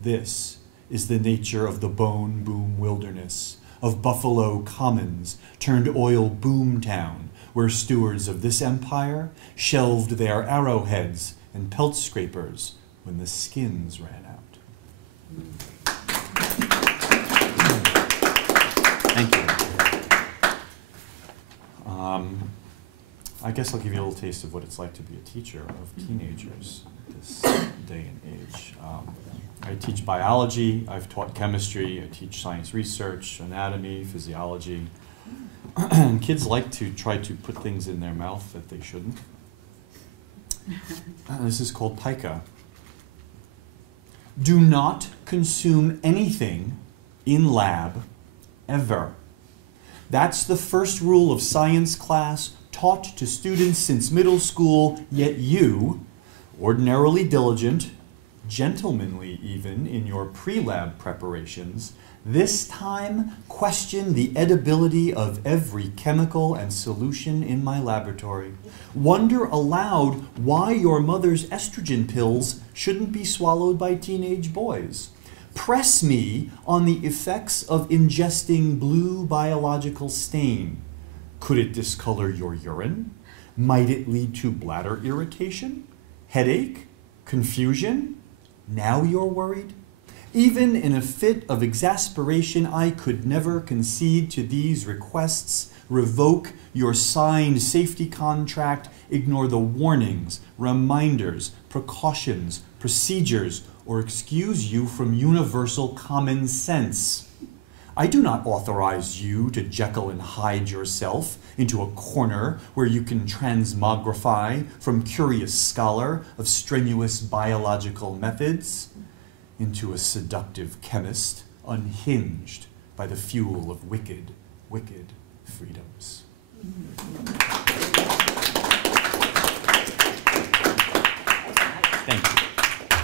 This is the nature of the bone boom wilderness, of Buffalo Commons turned oil boom town, where stewards of this empire shelved their arrowheads and pelt scrapers when the skins ran out. Thank you. I guess I'll give you a little taste of what it's like to be a teacher of teenagers this day and age. I teach biology, I've taught chemistry, I teach science research, anatomy, physiology. And kids like to try to put things in their mouth that they shouldn't. This is called pica. Do not consume anything in lab ever. That's the first rule of science class taught to students since middle school, yet you, ordinarily diligent, gentlemanly even in your pre-lab preparations, this time question the edibility of every chemical and solution in my laboratory. Wonder aloud why your mother's estrogen pills shouldn't be swallowed by teenage boys. Press me on the effects of ingesting blue biological stain. Could it discolor your urine? Might it lead to bladder irritation? Headache? Confusion? Now you're worried? Even in a fit of exasperation, I could never concede to these requests, revoke your signed safety contract, ignore the warnings, reminders, precautions, procedures, or excuse you from universal common sense. I do not authorize you to Jekyll and Hyde yourself into a corner where you can transmogrify from curious scholar of strenuous biological methods into a seductive chemist unhinged by the fuel of wicked, wicked freedoms. Thank you.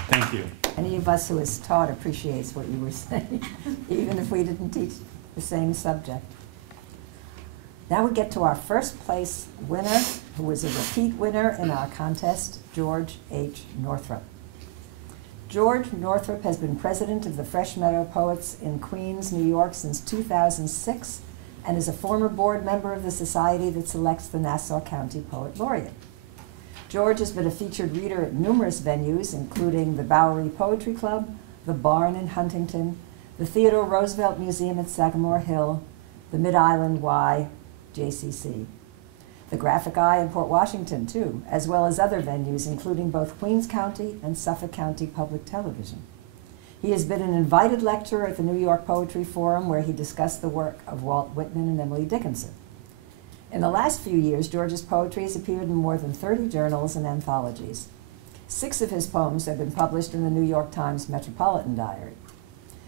Thank you. Any of us who has taught appreciates what you were saying, even if we didn't teach the same subject. Now we get to our first place winner, who was a repeat winner in our contest, George H. Northrup. George Northrup has been president of the Fresh Meadow Poets in Queens, New York since 2006, and is a former board member of the society that selects the Nassau County Poet Laureate. George has been a featured reader at numerous venues, including the Bowery Poetry Club, the Barn in Huntington, the Theodore Roosevelt Museum at Sagamore Hill, the Mid-Island Y, JCC, the Graphic Eye in Port Washington, too, as well as other venues, including both Queens County and Suffolk County Public Television. He has been an invited lecturer at the New York Poetry Forum, where he discussed the work of Walt Whitman and Emily Dickinson. In the last few years, George's poetry has appeared in more than 30 journals and anthologies. 6 of his poems have been published in the New York Times Metropolitan Diary.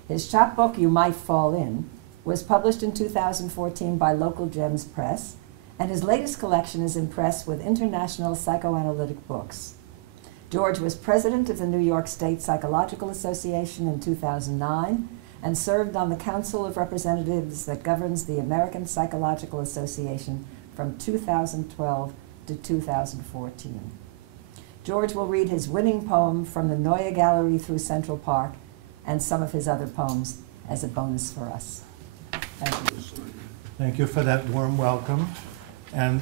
His chapbook, You Might Fall In, was published in 2014 by Local Gems Press, and his latest collection is in press with International Psychoanalytic Books. George was president of the New York State Psychological Association in 2009 and served on the Council of Representatives that governs the American Psychological Association from 2012 to 2014. George will read his winning poem from the Neue Gallery through Central Park and some of his other poems as a bonus for us. Thank you. Thank you for that warm welcome. And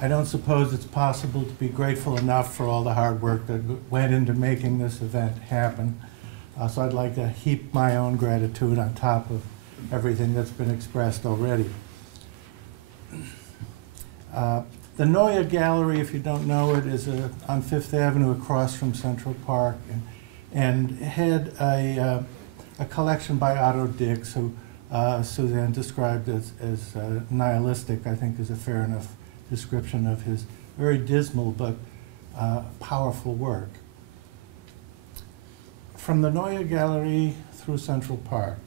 I don't suppose it's possible to be grateful enough for all the hard work that went into making this event happen. So I'd like to heap my own gratitude on top of everything that's been expressed already. The Neue Gallery, if you don't know it, is on Fifth Avenue across from Central Park, and had a collection by Otto Dix, who Suzanne described as nihilistic. I think is a fair enough description of his very dismal but powerful work. From the Neue Gallery through Central Park,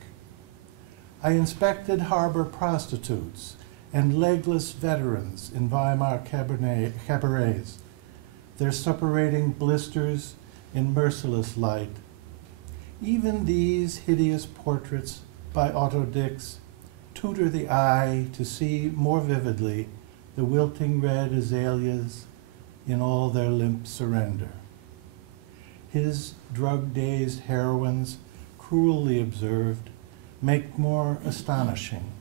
I inspected harbor prostitutes and legless veterans in Weimar cabarets, their suppurating blisters in merciless light. Even these hideous portraits by Otto Dix tutor the eye to see more vividly the wilting red azaleas in all their limp surrender. His drug-dazed heroines, cruelly observed, make more astonishing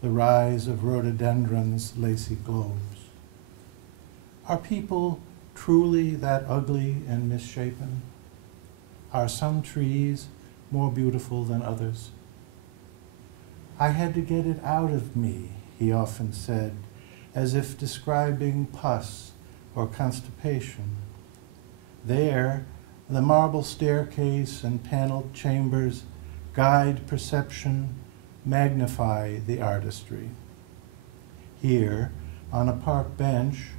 the rise of rhododendron's lacy globes. Are people truly that ugly and misshapen? Are some trees more beautiful than others? I had to get it out of me, he often said, as if describing pus or constipation. There, the marble staircase and paneled chambers guide perception, magnify the artistry. Here, on a park bench,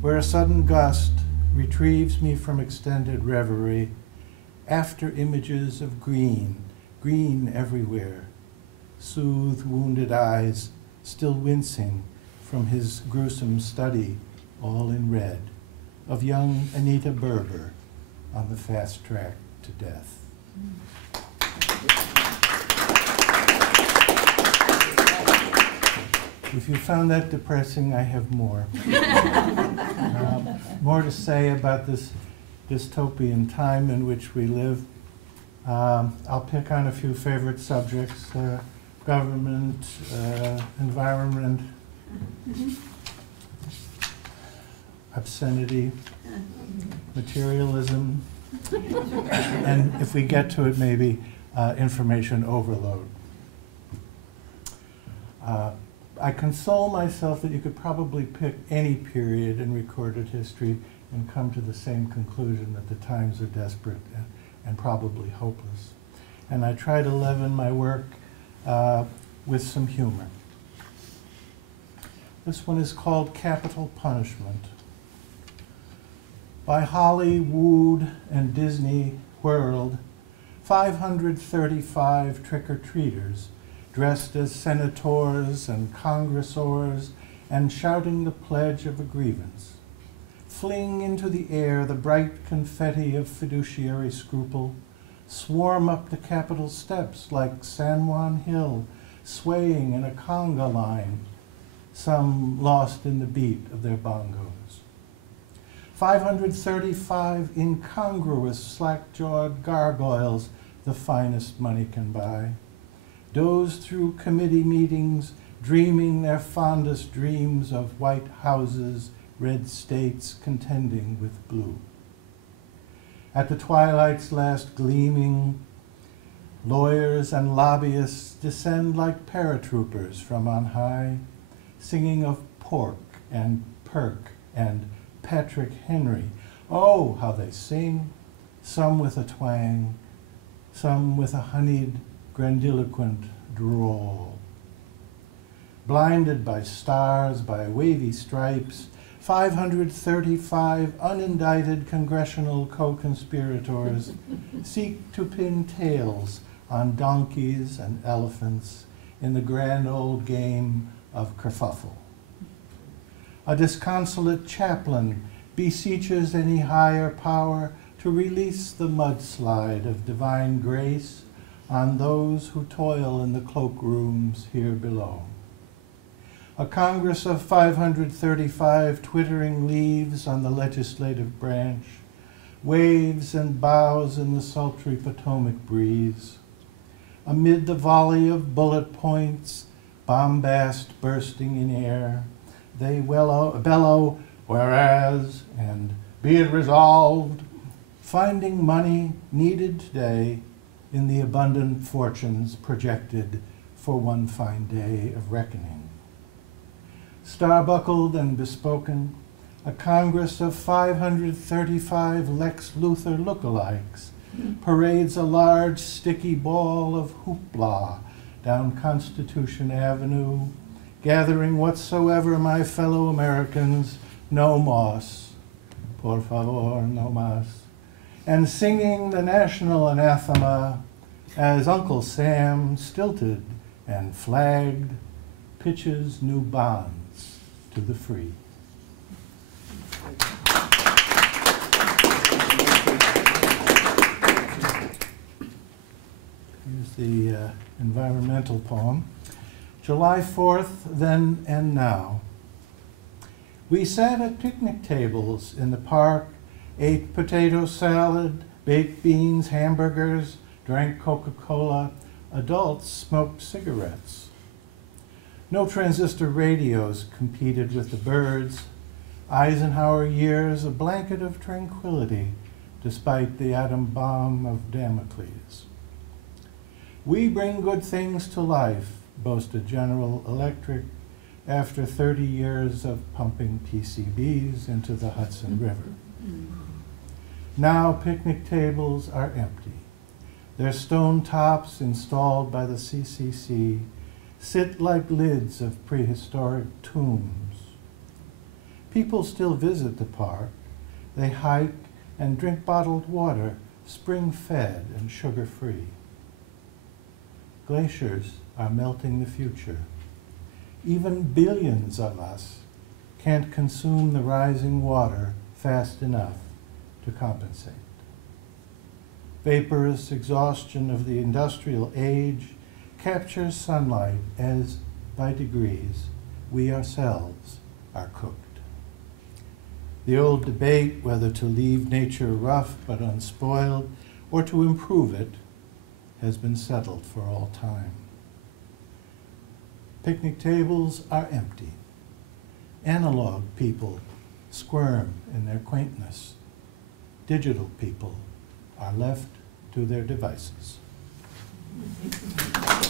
where a sudden gust retrieves me from extended reverie, after images of green, green everywhere, soothe wounded eyes, still wincing from his gruesome study, all in red, of young Anita Berber on the fast track to death. If you found that depressing, I have more. More to say about this dystopian time in which we live. I'll pick on a few favorite subjects: government, environment, obscenity, materialism, and if we get to it, maybe information overload. I console myself that you could probably pick any period in recorded history and come to the same conclusion that the times are desperate and probably hopeless. And I try to leaven my work with some humor. This one is called Capital Punishment. By Hollywood and Disney World, 535 trick-or-treaters dressed as senators and congressors and shouting the pledge of a grievance, fling into the air the bright confetti of fiduciary scruple, swarm up the Capitol steps like San Juan Hill, swaying in a conga line, some lost in the beat of their bongos. 535 incongruous slack-jawed gargoyles, the finest money can buy, doze through committee meetings, dreaming their fondest dreams of white houses, red states contending with blue. At the twilight's last gleaming, lawyers and lobbyists descend like paratroopers from on high, singing of pork and perk and Patrick Henry. Oh, how they sing, some with a twang, some with a honeyed, grandiloquent drawl. blinded by stars, by wavy stripes, 535 unindicted congressional co-conspirators seek to pin tails on donkeys and elephants in the grand old game of kerfuffle. A disconsolate chaplain beseeches any higher power to release the mudslide of divine grace on those who toil in the cloakrooms here below. A Congress of 535 twittering leaves on the legislative branch, waves and bows in the sultry Potomac breeze. Amid the volley of bullet points, bombast bursting in air, they bellow, whereas, and be it resolved, finding money needed today in the abundant fortunes projected for one fine day of reckoning. Star-buckled and bespoken, a Congress of 535 Lex Luthor lookalikes parades a large sticky ball of hoopla down Constitution Avenue, gathering whatsoever my fellow Americans no mas, por favor, no mas, and singing the national anathema as Uncle Sam, stilted and flagged, pitches new bonds to the free. Here's the environmental poem. July 4th, then and now. We sat at picnic tables in the park, ate potato salad, baked beans, hamburgers, drank Coca-Cola. Adults smoked cigarettes. No transistor radios competed with the birds. Eisenhower years, a blanket of tranquility, despite the atom bomb of Damocles. We bring good things to life, boasted General Electric, after 30 years of pumping PCBs into the Hudson River. Now picnic tables are empty. Their stone tops, installed by the CCC, sit like lids of prehistoric tombs. People still visit the park. They hike and drink bottled water, spring-fed and sugar-free. Glaciers are melting the future. Even billions of us can't consume the rising water fast enough to compensate. Vaporous exhaustion of the industrial age captures sunlight as, by degrees, we ourselves are cooked. The old debate whether to leave nature rough but unspoiled or to improve it has been settled for all time. Picnic tables are empty. Analog people squirm in their quaintness. Digital people are left to their devices. Thank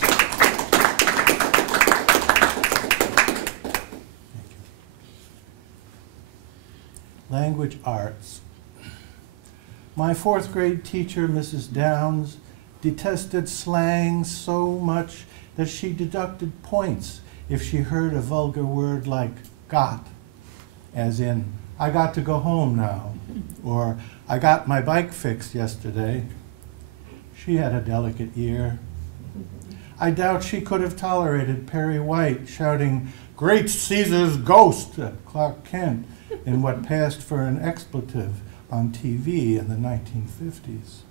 you. Language arts. My fourth grade teacher, Mrs. Downs, detested slang so much that she deducted points if she heard a vulgar word like got, as in, I got to go home now, or I got my bike fixed yesterday. She had a delicate ear. I doubt she could have tolerated Perry White shouting, "Great Caesar's ghost!" at Clark Kent in what passed for an expletive on TV in the 1950s.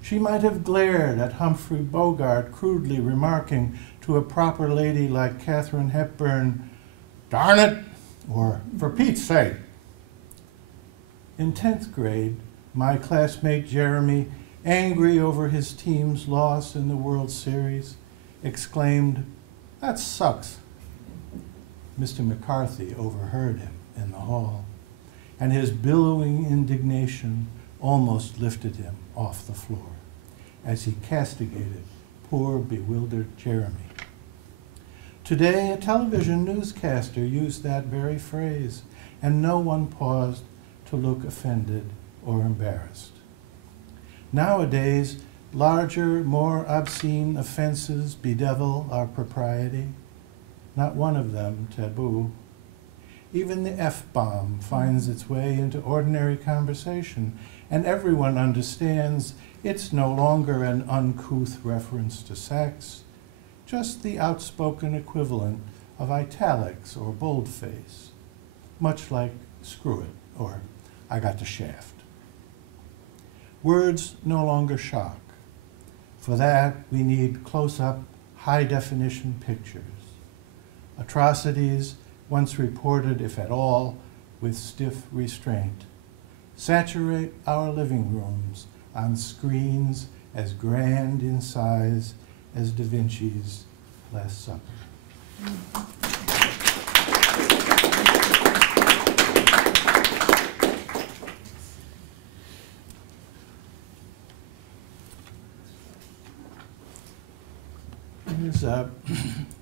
She might have glared at Humphrey Bogart, crudely remarking to a proper lady like Katharine Hepburn, "Darn it," or "for Pete's sake." In 10th grade, my classmate Jeremy, angry over his team's loss in the World Series, exclaimed, "That sucks." Mr. McCarthy overheard him in the hall, and his billowing indignation almost lifted him off the floor as he castigated poor, bewildered Jeremy. Today, a television newscaster used that very phrase, and no one paused to look offended or embarrassed. Nowadays, larger, more obscene offenses bedevil our propriety. not one of them taboo. Even the F-bomb finds its way into ordinary conversation, and everyone understands it's no longer an uncouth reference to sex, just the outspoken equivalent of italics or boldface, much like screw it or I got the shaft. Words no longer shock. For that, we need close-up, high-definition pictures. Atrocities, once reported, if at all, with stiff restraint, saturate our living rooms on screens as grand in size as Da Vinci's Last Supper. Here's a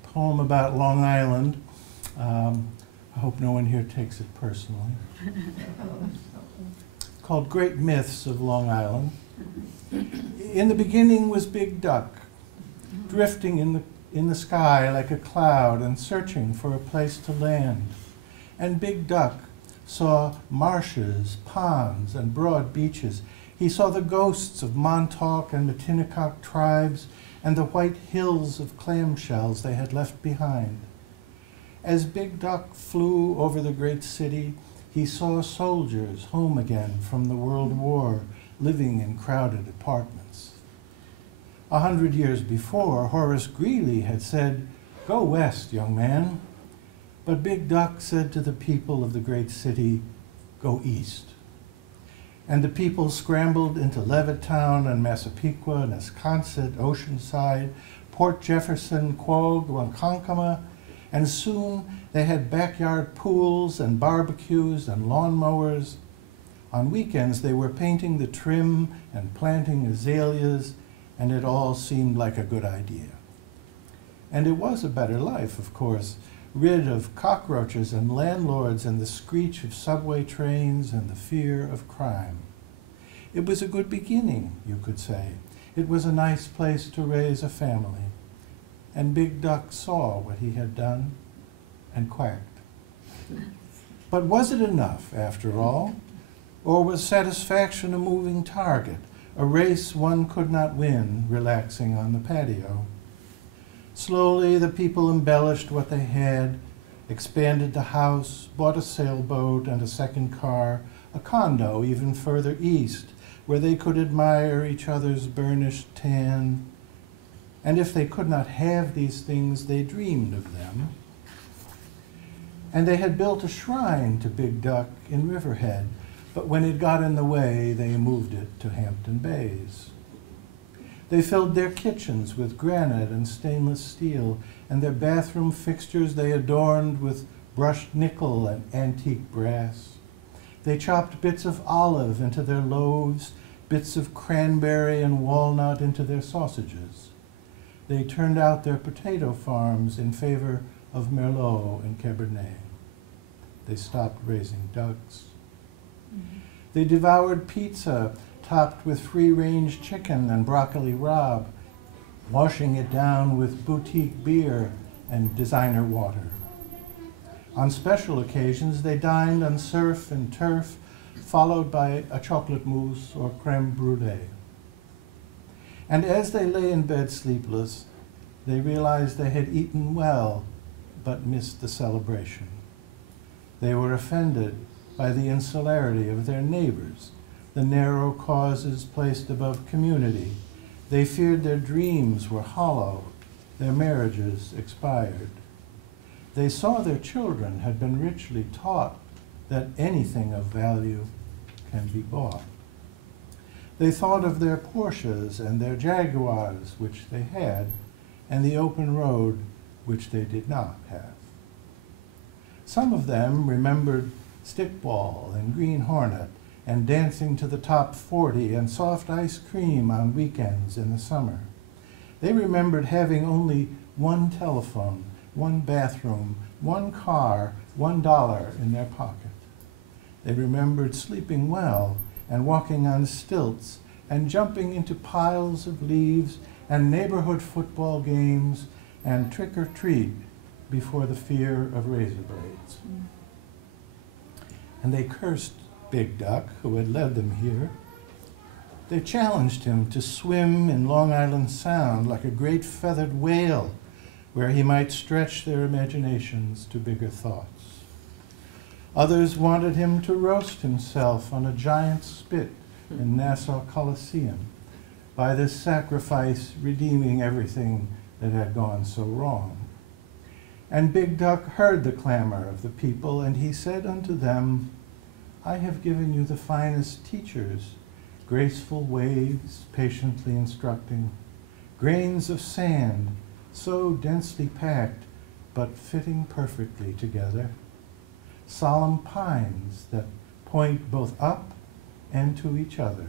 poem about Long Island. I hope no one here takes it personally. Called Great Myths of Long Island. In the beginning was Big Duck, drifting in the sky like a cloud and searching for a place to land. And Big Duck saw marshes, ponds, and broad beaches. He saw the ghosts of Montauk and Matinacock tribes and the white hills of clamshells they had left behind. As Big Duck flew over the great city, he saw soldiers home again from the World War, living in crowded apartments. 100 years before, Horace Greeley had said, "Go west, young man." But Big Duck said to the people of the great city, "Go east." And the people scrambled into Levittown and Massapequa, Nesconset, Oceanside, Port Jefferson, Quogue, Ronkonkoma, and soon they had backyard pools and barbecues and lawnmowers. On weekends they were painting the trim and planting azaleas, and it all seemed like a good idea. And it was a better life, of course, rid of cockroaches and landlords and the screech of subway trains and the fear of crime. It was a good beginning, you could say. It was a nice place to raise a family. And Big Duck saw what he had done and quacked. But was it enough, after all? Or was satisfaction a moving target, a race one could not win, relaxing on the patio? Slowly, the people embellished what they had, expanded the house, bought a sailboat and a second car, a condo even further east, where they could admire each other's burnished tan. And if they could not have these things, they dreamed of them. And they had built a shrine to Big Duck in Riverhead, but when it got in the way, they moved it to Hampton Bays. They filled their kitchens with granite and stainless steel, and their bathroom fixtures they adorned with brushed nickel and antique brass. They chopped bits of olive into their loaves, bits of cranberry and walnut into their sausages. They turned out their potato farms in favor of Merlot and Cabernet. They stopped raising ducks. They devoured pizza topped with free-range chicken and broccoli rabe, washing it down with boutique beer and designer water. On special occasions, they dined on surf and turf, followed by a chocolate mousse or creme brulee. And as they lay in bed sleepless, they realized they had eaten well, but missed the celebration. They were offended by the insularity of their neighbors, the narrow causes placed above community. They feared their dreams were hollow, their marriages expired. They saw their children had been richly taught that anything of value can be bought. They thought of their Porsches and their Jaguars, which they had, and the open road, which they did not have. Some of them remembered stickball and Green Hornet and dancing to the top 40 and soft ice cream on weekends in the summer. They remembered having only one telephone, one bathroom, one car, $1 in their pocket. They remembered sleeping well and walking on stilts and jumping into piles of leaves and neighborhood football games and trick-or-treat before the fear of razor blades. And they cursed Big Duck, who had led them here. They challenged him to swim in Long Island Sound like a great feathered whale, where he might stretch their imaginations to bigger thoughts. Others wanted him to roast himself on a giant spit in Nassau Coliseum, by this sacrifice redeeming everything that had gone so wrong. And Big Duck heard the clamor of the people, and he said unto them, I have given you the finest teachers, graceful waves patiently instructing, grains of sand so densely packed but fitting perfectly together, solemn pines that point both up and to each other.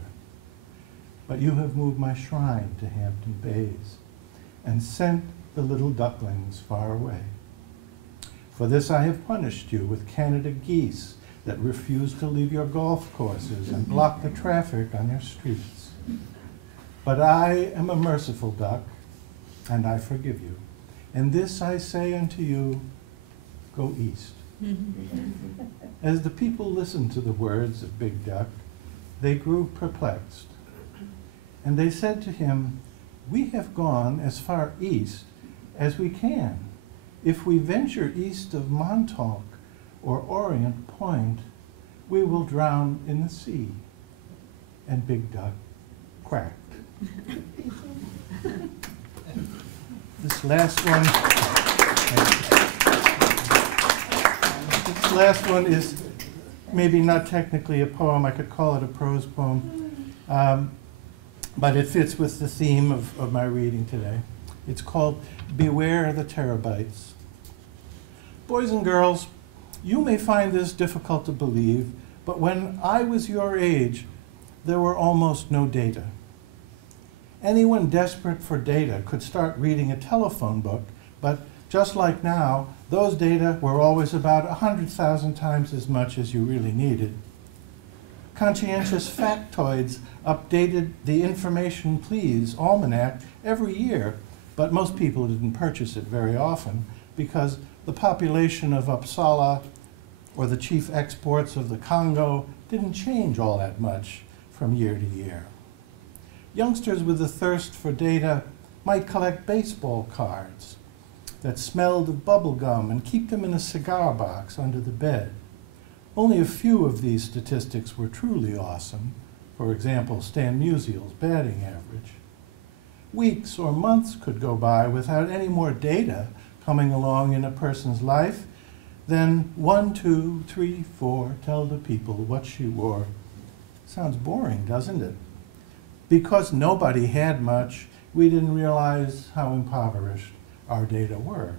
But you have moved my shrine to Hampton Bays and sent the little ducklings far away. For this I have punished you with Canada geese that refuse to leave your golf courses and block the traffic on your streets. But I am a merciful duck, and I forgive you. And this I say unto you, go east. As the people listened to the words of Big Duck, they grew perplexed. And they said to him, we have gone as far east as we can. If we venture east of Montauk or Orient Point, we will drown in the sea. And Big Duck quacked. This last one is maybe not technically a poem. I could call it a prose poem, but it fits with the theme of my reading today. It's called Beware the Terabytes. Boys and girls, you may find this difficult to believe, but when I was your age, there were almost no data. Anyone desperate for data could start reading a telephone book, but just like now, those data were always about 100,000 times as much as you really needed. Conscientious factoids updated the Information Please almanac every year, but most people didn't purchase it very often because the population of Uppsala or the chief exports of the Congo didn't change all that much from year to year. Youngsters with a thirst for data might collect baseball cards that smelled of bubble gum and keep them in a cigar box under the bed. Only a few of these statistics were truly awesome. For example, Stan Musial's batting average. Weeks or months could go by without any more data coming along in a person's life than 1, 2, 3, 4, tell the people what she wore. Sounds boring, doesn't it? Because nobody had much, we didn't realize how impoverished our data were.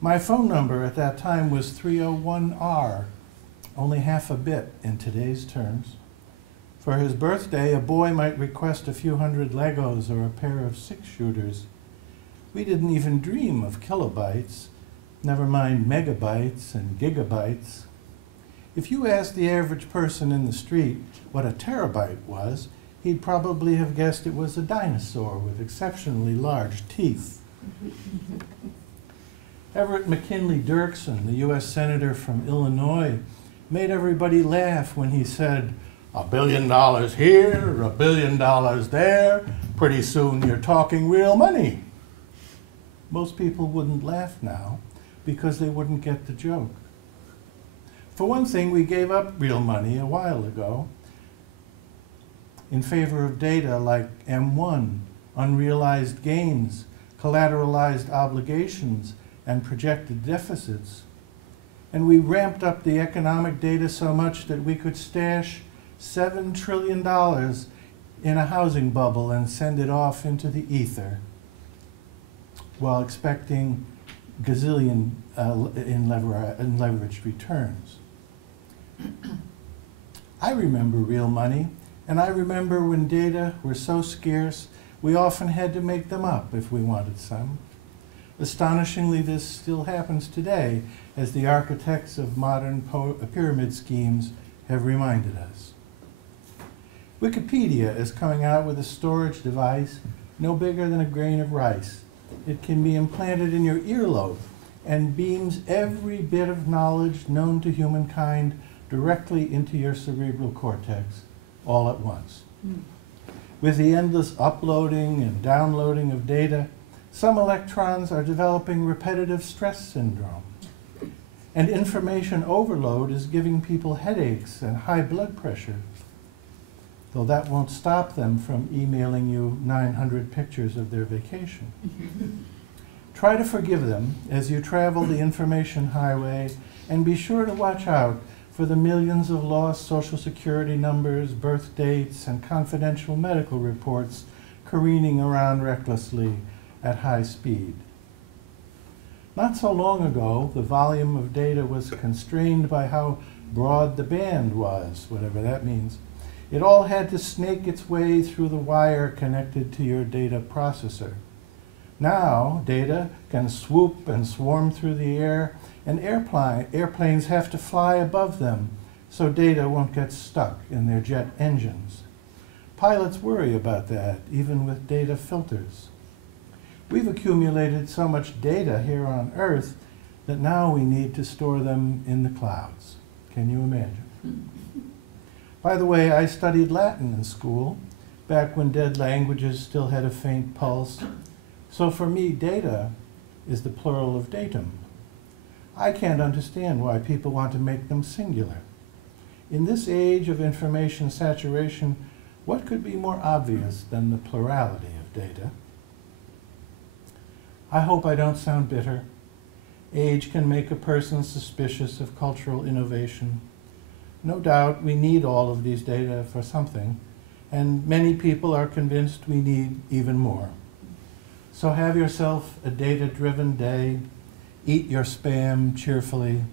My phone number at that time was 301R, only half a bit in today's terms. For his birthday, a boy might request a few hundred Legos or a pair of 6-shooters. We didn't even dream of kilobytes, never mind megabytes and gigabytes. If you asked the average person in the street what a terabyte was, he'd probably have guessed it was a dinosaur with exceptionally large teeth. Everett McKinley Dirksen, the U.S. Senator from Illinois, made everybody laugh when he said, $1 billion here, $1 billion there, pretty soon you're talking real money. Most people wouldn't laugh now because they wouldn't get the joke. For one thing, we gave up real money a while ago in favor of data like M1, unrealized gains, collateralized obligations, and projected deficits. And we ramped up the economic data so much that we could stash $7 trillion in a housing bubble and send it off into the ether while expecting gazillion in leveraged returns. I remember real money, and I remember when data were so scarce we often had to make them up if we wanted some. Astonishingly, this still happens today, as the architects of modern pyramid schemes have reminded us. Wikipedia is coming out with a storage device no bigger than a grain of rice. It can be implanted in your earlobe and beams every bit of knowledge known to humankind directly into your cerebral cortex all at once. With the endless uploading and downloading of data, some electrons are developing repetitive stress syndrome. And information overload is giving people headaches and high blood pressure, though that won't stop them from emailing you 900 pictures of their vacation. Try to forgive them as you travel the information highway, and be sure to watch out for the millions of lost Social Security numbers, birth dates, and confidential medical reports careening around recklessly at high speed. Not so long ago, the volume of data was constrained by how broad the band was, whatever that means. It all had to snake its way through the wire connected to your data processor. Now, data can swoop and swarm through the air, and airplanes have to fly above them so data won't get stuck in their jet engines. Pilots worry about that, even with data filters. We've accumulated so much data here on Earth that now we need to store them in the clouds. Can you imagine? By the way, I studied Latin in school, back when dead languages still had a faint pulse. So for me, data is the plural of datum. I can't understand why people want to make them singular. In this age of information saturation, what could be more obvious than the plurality of data? I hope I don't sound bitter. Age can make a person suspicious of cultural innovation. No doubt we need all of these data for something, and many people are convinced we need even more. So have yourself a data-driven day, eat your spam cheerfully,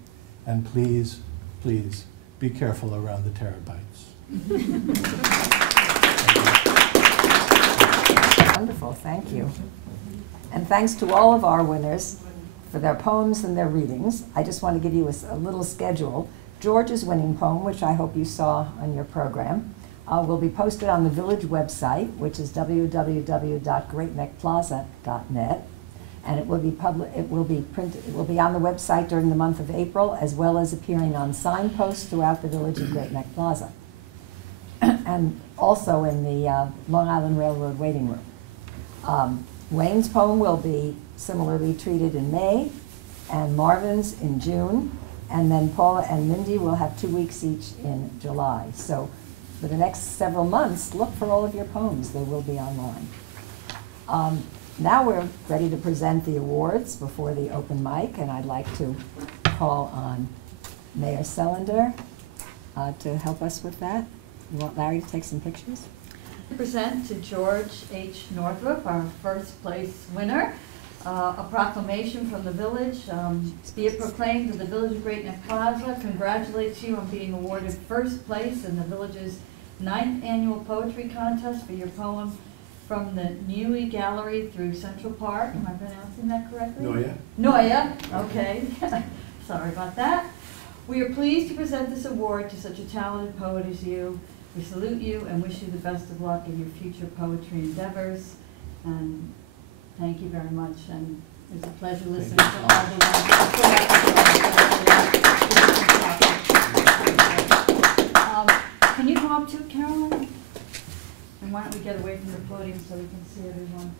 and please, please, be careful around the terabytes. Wonderful, thank you. And thanks to all of our winners for their poems and their readings. I just want to give you a little schedule. George's winning poem, which I hope you saw on your program, will be posted on the Village website, which is www.greatneckplaza.net, and it will be printed. It will be on the website during the month of April, as well as appearing on signposts throughout the village of Great Neck Plaza, and also in the Long Island Railroad waiting room. Wayne's poem will be similarly treated in May, and Marvin's in June, and then Paula and Mindy will have 2 weeks each in July. So for the next several months, look for all of your poems. They will be online. Now we're ready to present the awards before the open mic, and I'd like to call on Mayor Sellender to help us with that. You want Larry to take some pictures? Present to George H. Northrup, our first place winner, a proclamation from the village. Be it proclaimed that the Village of Great Neck Plaza congratulates you on being awarded first place in the village's 9th annual poetry contest for your poem From the Niue Gallery Through Central Park. Am I pronouncing that correctly? Noya. Noya, okay. Sorry about that. We are pleased to present this award to such a talented poet as you. We salute you and wish you the best of luck in your future poetry endeavors. And thank you very much. And it was a pleasure listening to all the Can you come up too, Carolyn? And why don't we get away from the podium so we can see everyone?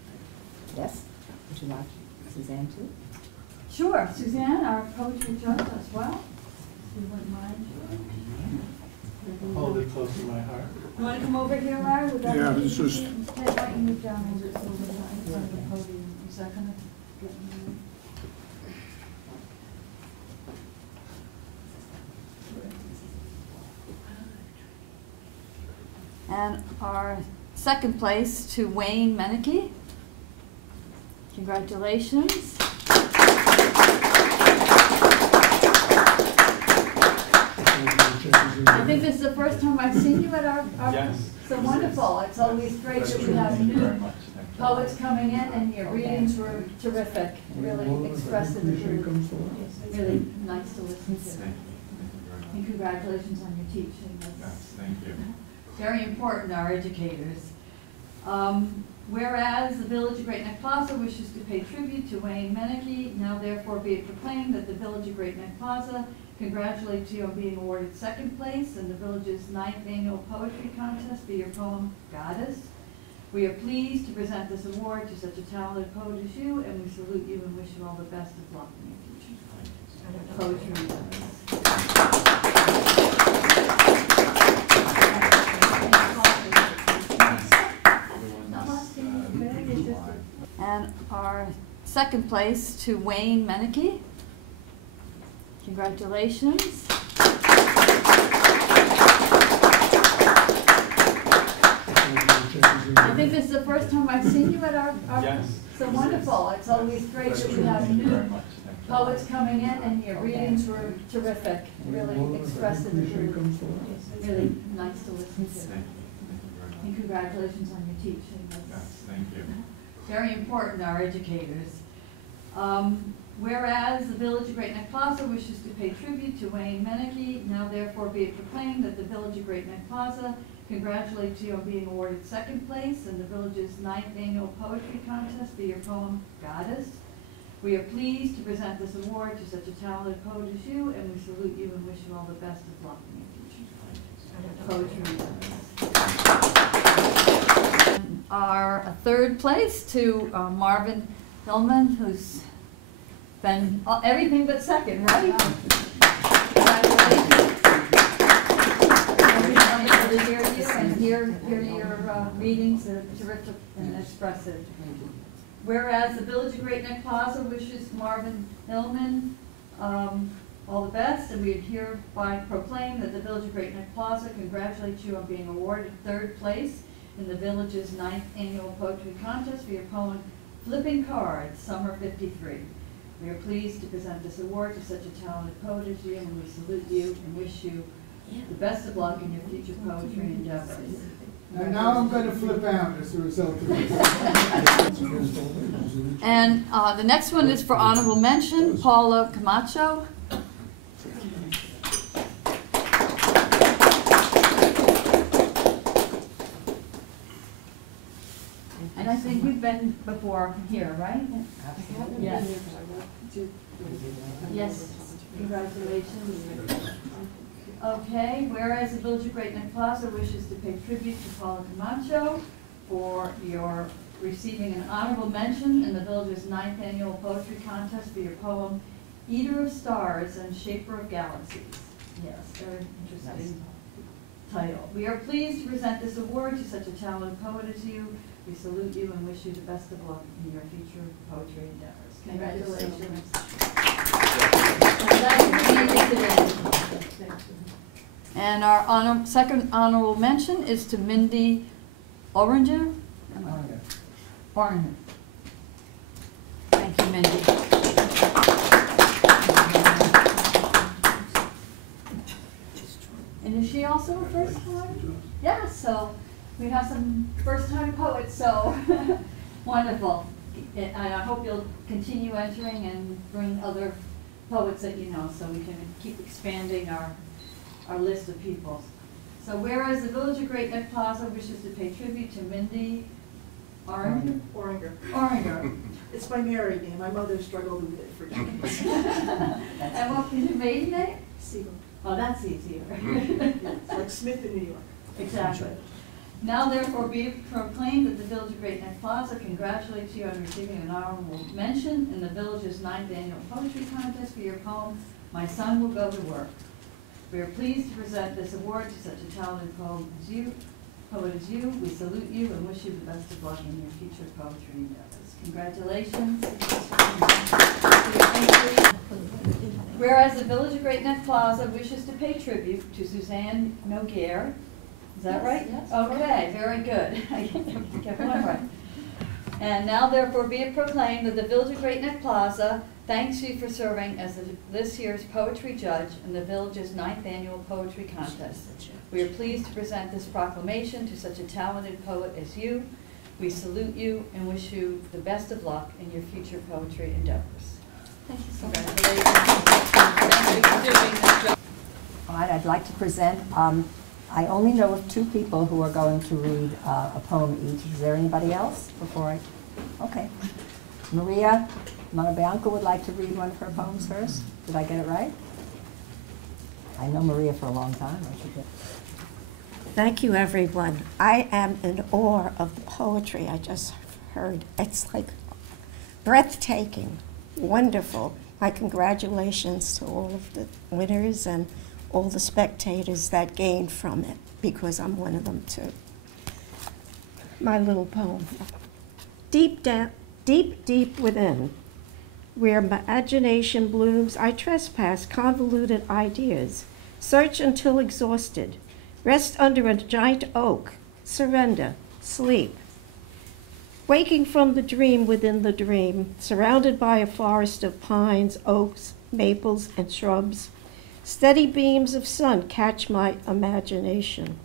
Yes. Would you like Suzanne too? Sure. Suzanne, our poetry judge as well. If you wouldn't mind. Hold it close to my heart. You want to come over here, Larry? Would that Yeah, be this is- easy? Instead, why don't you move down and just over the podium? Is that going to get me? And our second place to Wayne Menike. Congratulations. I think this is the first time I've seen you at our Yes. so wonderful. It's always great that we have new poets coming in, and your readings were terrific, really expressive and really nice to listen to. And congratulations on your teaching. That's Thank you. very important, our educators. Whereas the Village of Great Neck Plaza wishes to pay tribute to Wayne Meneke, now therefore be it proclaimed that the Village of Great Neck Plaza congratulates you on being awarded second place in the village's 9th annual poetry contest for your poem, Goddess. We are pleased to present this award to such a talented poet as you, and we salute you and wish you all the best of luck in your future poetry endeavors. And our second place to Wayne Meneke. Congratulations. I think this is the first time I've seen you at our Yes. So wonderful. It's always great that we have new poets coming in, and your readings were terrific, really expressive, really nice to listen to. And congratulations on your teaching. Yes, thank you. Very important, our educators. Whereas the Village of Great Neck Plaza wishes to pay tribute to Wayne Meneke, now therefore be it proclaimed that the Village of Great Neck Plaza congratulates you on being awarded second place in the village's 9th annual poetry contest for your poem, Goddess. We are pleased to present this award to such a talented poet as you, and we salute you and wish you all the best of luck in your future poetry endeavors. Our third place to Marvin Hillman, who's been everything but second, right? Congratulations. To hear you and hear your readings are terrific and expressive. Whereas the Village of Great Neck Plaza wishes Marvin Hillman all the best, and we hereby proclaim that the Village of Great Neck Plaza congratulates you on being awarded third place in the village's 9th annual poetry contest for your poem, Flipping Cards, Summer 53. We are pleased to present this award to such a talented poet as you, and we salute you and wish you the best of luck in your future poetry endeavors. And now I'm going to flip out as a result of this. And the next one is for honorable mention, Paula Camacho. And I think you've been before here, right? Yes. Yes. Congratulations. Okay, whereas the Village of Great Neck Plaza wishes to pay tribute to Paula Camacho for your receiving an honorable mention in the village's 9th annual poetry contest for your poem, Eater of Stars and Shaper of Galaxies. Yes, very interesting title. We are pleased to present this award to such a talented poet as you. We salute you and wish you the best of luck in your future poetry endeavors. Congratulations. And our second honorable mention is to Mindy Oringer. Oringer. Thank you, Mindy. And is she also a first time? Yeah, so we have some first-time poets, so wonderful. And I hope you'll continue entering and bring other poets that you know, so we can keep expanding our list of people. So whereas the Village of Great Neck Plaza wishes to pay tribute to Mindy Oringer. It's my married name. My mother struggled with it for decades. And what is your maiden name? Siegel. Oh, that's easier. It's like Smith in New York. Exactly. Now therefore be it proclaimed that the Village of Great Neck Plaza congratulates you on receiving an honorable mention in the village's 9th annual poetry contest for your poem, My Son Will Go to Work. We are pleased to present this award to such a talented poet as you. We salute you and wish you the best of luck in your future poetry endeavors. Congratulations. Whereas the Village of Great Neck Plaza wishes to pay tribute to Suzanne Noguer. Is that right? Yes. Okay, very good. I kept one right. And now therefore be it proclaimed that the Village of Great Neck Plaza thanks you for serving as this year's poetry judge in the village's 9th annual poetry contest. We are pleased to present this proclamation to such a talented poet as you. We salute you and wish you the best of luck in your future poetry endeavors. Thank you so much. Congratulations. Thank you for doing this job. All right, I'd like to present I only know of 2 people who are going to read a poem each. Is there anybody else before I? Okay. Maria Monabianco would like to read one of her poems first. Did I get it right? I know Maria for a long time. I should get. Thank you, everyone. I am in awe of the poetry I just heard. It's like breathtaking, wonderful. My congratulations to all of the winners and all the spectators that gained from it, because I'm one of them too. My little poem. Deep down, deep within, where imagination blooms, I trespass convoluted ideas, search until exhausted, rest under a giant oak, surrender, sleep. Waking from the dream within the dream, surrounded by a forest of pines, oaks, maples, and shrubs, steady beams of sun catch my imagination.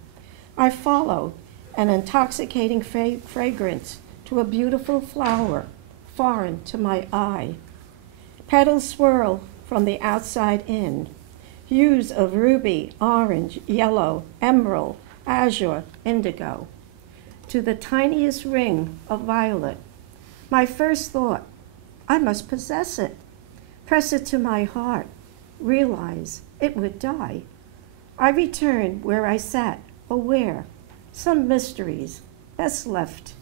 I follow an intoxicating fragrance to a beautiful flower, foreign to my eye. Petals swirl from the outside in, hues of ruby, orange, yellow, emerald, azure, indigo, to the tiniest ring of violet. My first thought, I must possess it, press it to my heart, realize it would die. I return where I sat, aware, some mysteries best left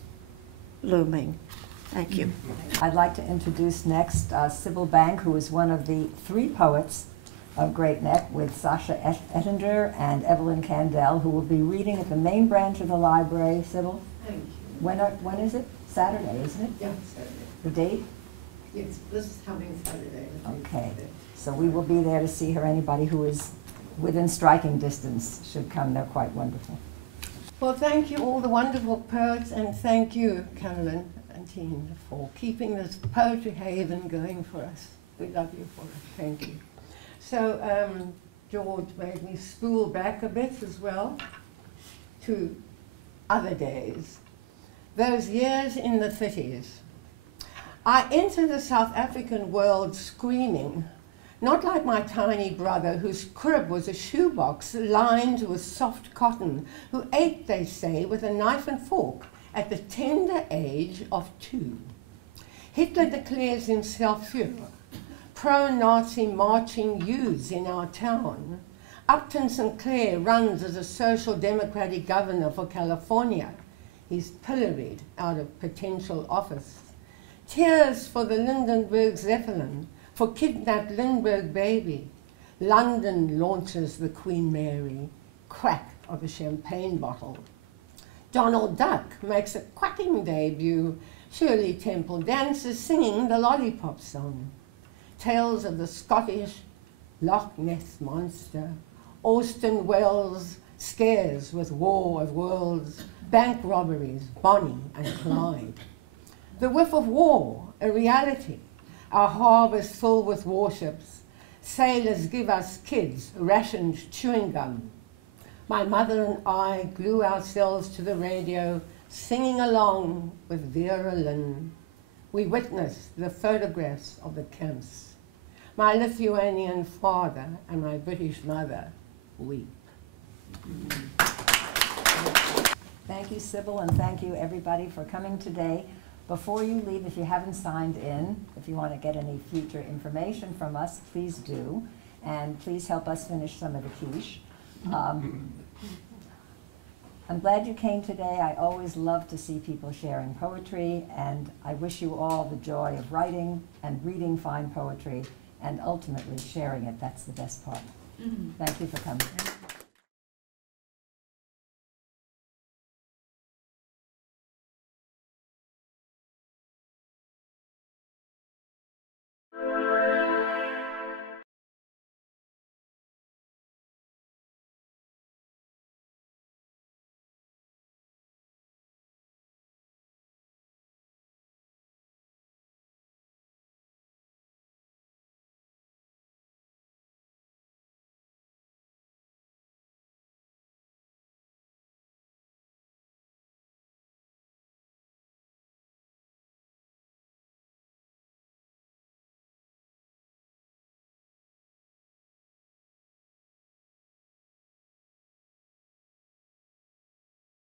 looming. Thank you. I'd like to introduce next Sybil Bank, who is one of the 3 poets of Great Neck, with Sasha Ettinger and Evelyn Candell, who will be reading at the main branch of the library. Sybil? Thank you. When is it? Saturday, isn't it? Yeah, Saturday. The date? Yes, this is coming Saturday. Okay. So we will be there to see her. Anybody who is within striking distance should come. They're quite wonderful. Well, thank you, all the wonderful poets, and thank you, Carolyn and Tina, for keeping this poetry haven going for us. We love you for it. Thank you. So George made me spool back a bit as well to other days. Those years in the 30s. I entered the South African world screaming, not like my tiny brother whose crib was a shoebox lined with soft cotton, who ate, they say, with a knife and fork at the tender age of 2. Hitler declares himself Führer. Pro-Nazi marching youths in our town. Upton Sinclair runs as a social democratic governor for California. He's pilloried out of potential office. Tears for the Lindenberg Zeppelin, for kidnapped Lindbergh baby. London launches the Queen Mary, crack of a champagne bottle. Donald Duck makes a quacking debut. Shirley Temple dances singing the Lollipop song. Tales of the Scottish Loch Ness Monster. Orson Welles scares with War of Worlds. Bank robberies, Bonnie and Clyde. The whiff of war, a reality. Our harbors full with warships. Sailors give us kids rationed chewing gum. My mother and I glue ourselves to the radio, singing along with Vera Lynn. We witness the photographs of the camps. My Lithuanian father and my British mother weep. Thank you, Sybil, and thank you, everybody, for coming today. Before you leave, if you haven't signed in, if you want to get any future information from us, please do. And please help us finish some of the quiche. I'm glad you came today. I always love to see people sharing poetry, and I wish you all the joy of writing and reading fine poetry and ultimately sharing it. That's the best part. Thank you for coming.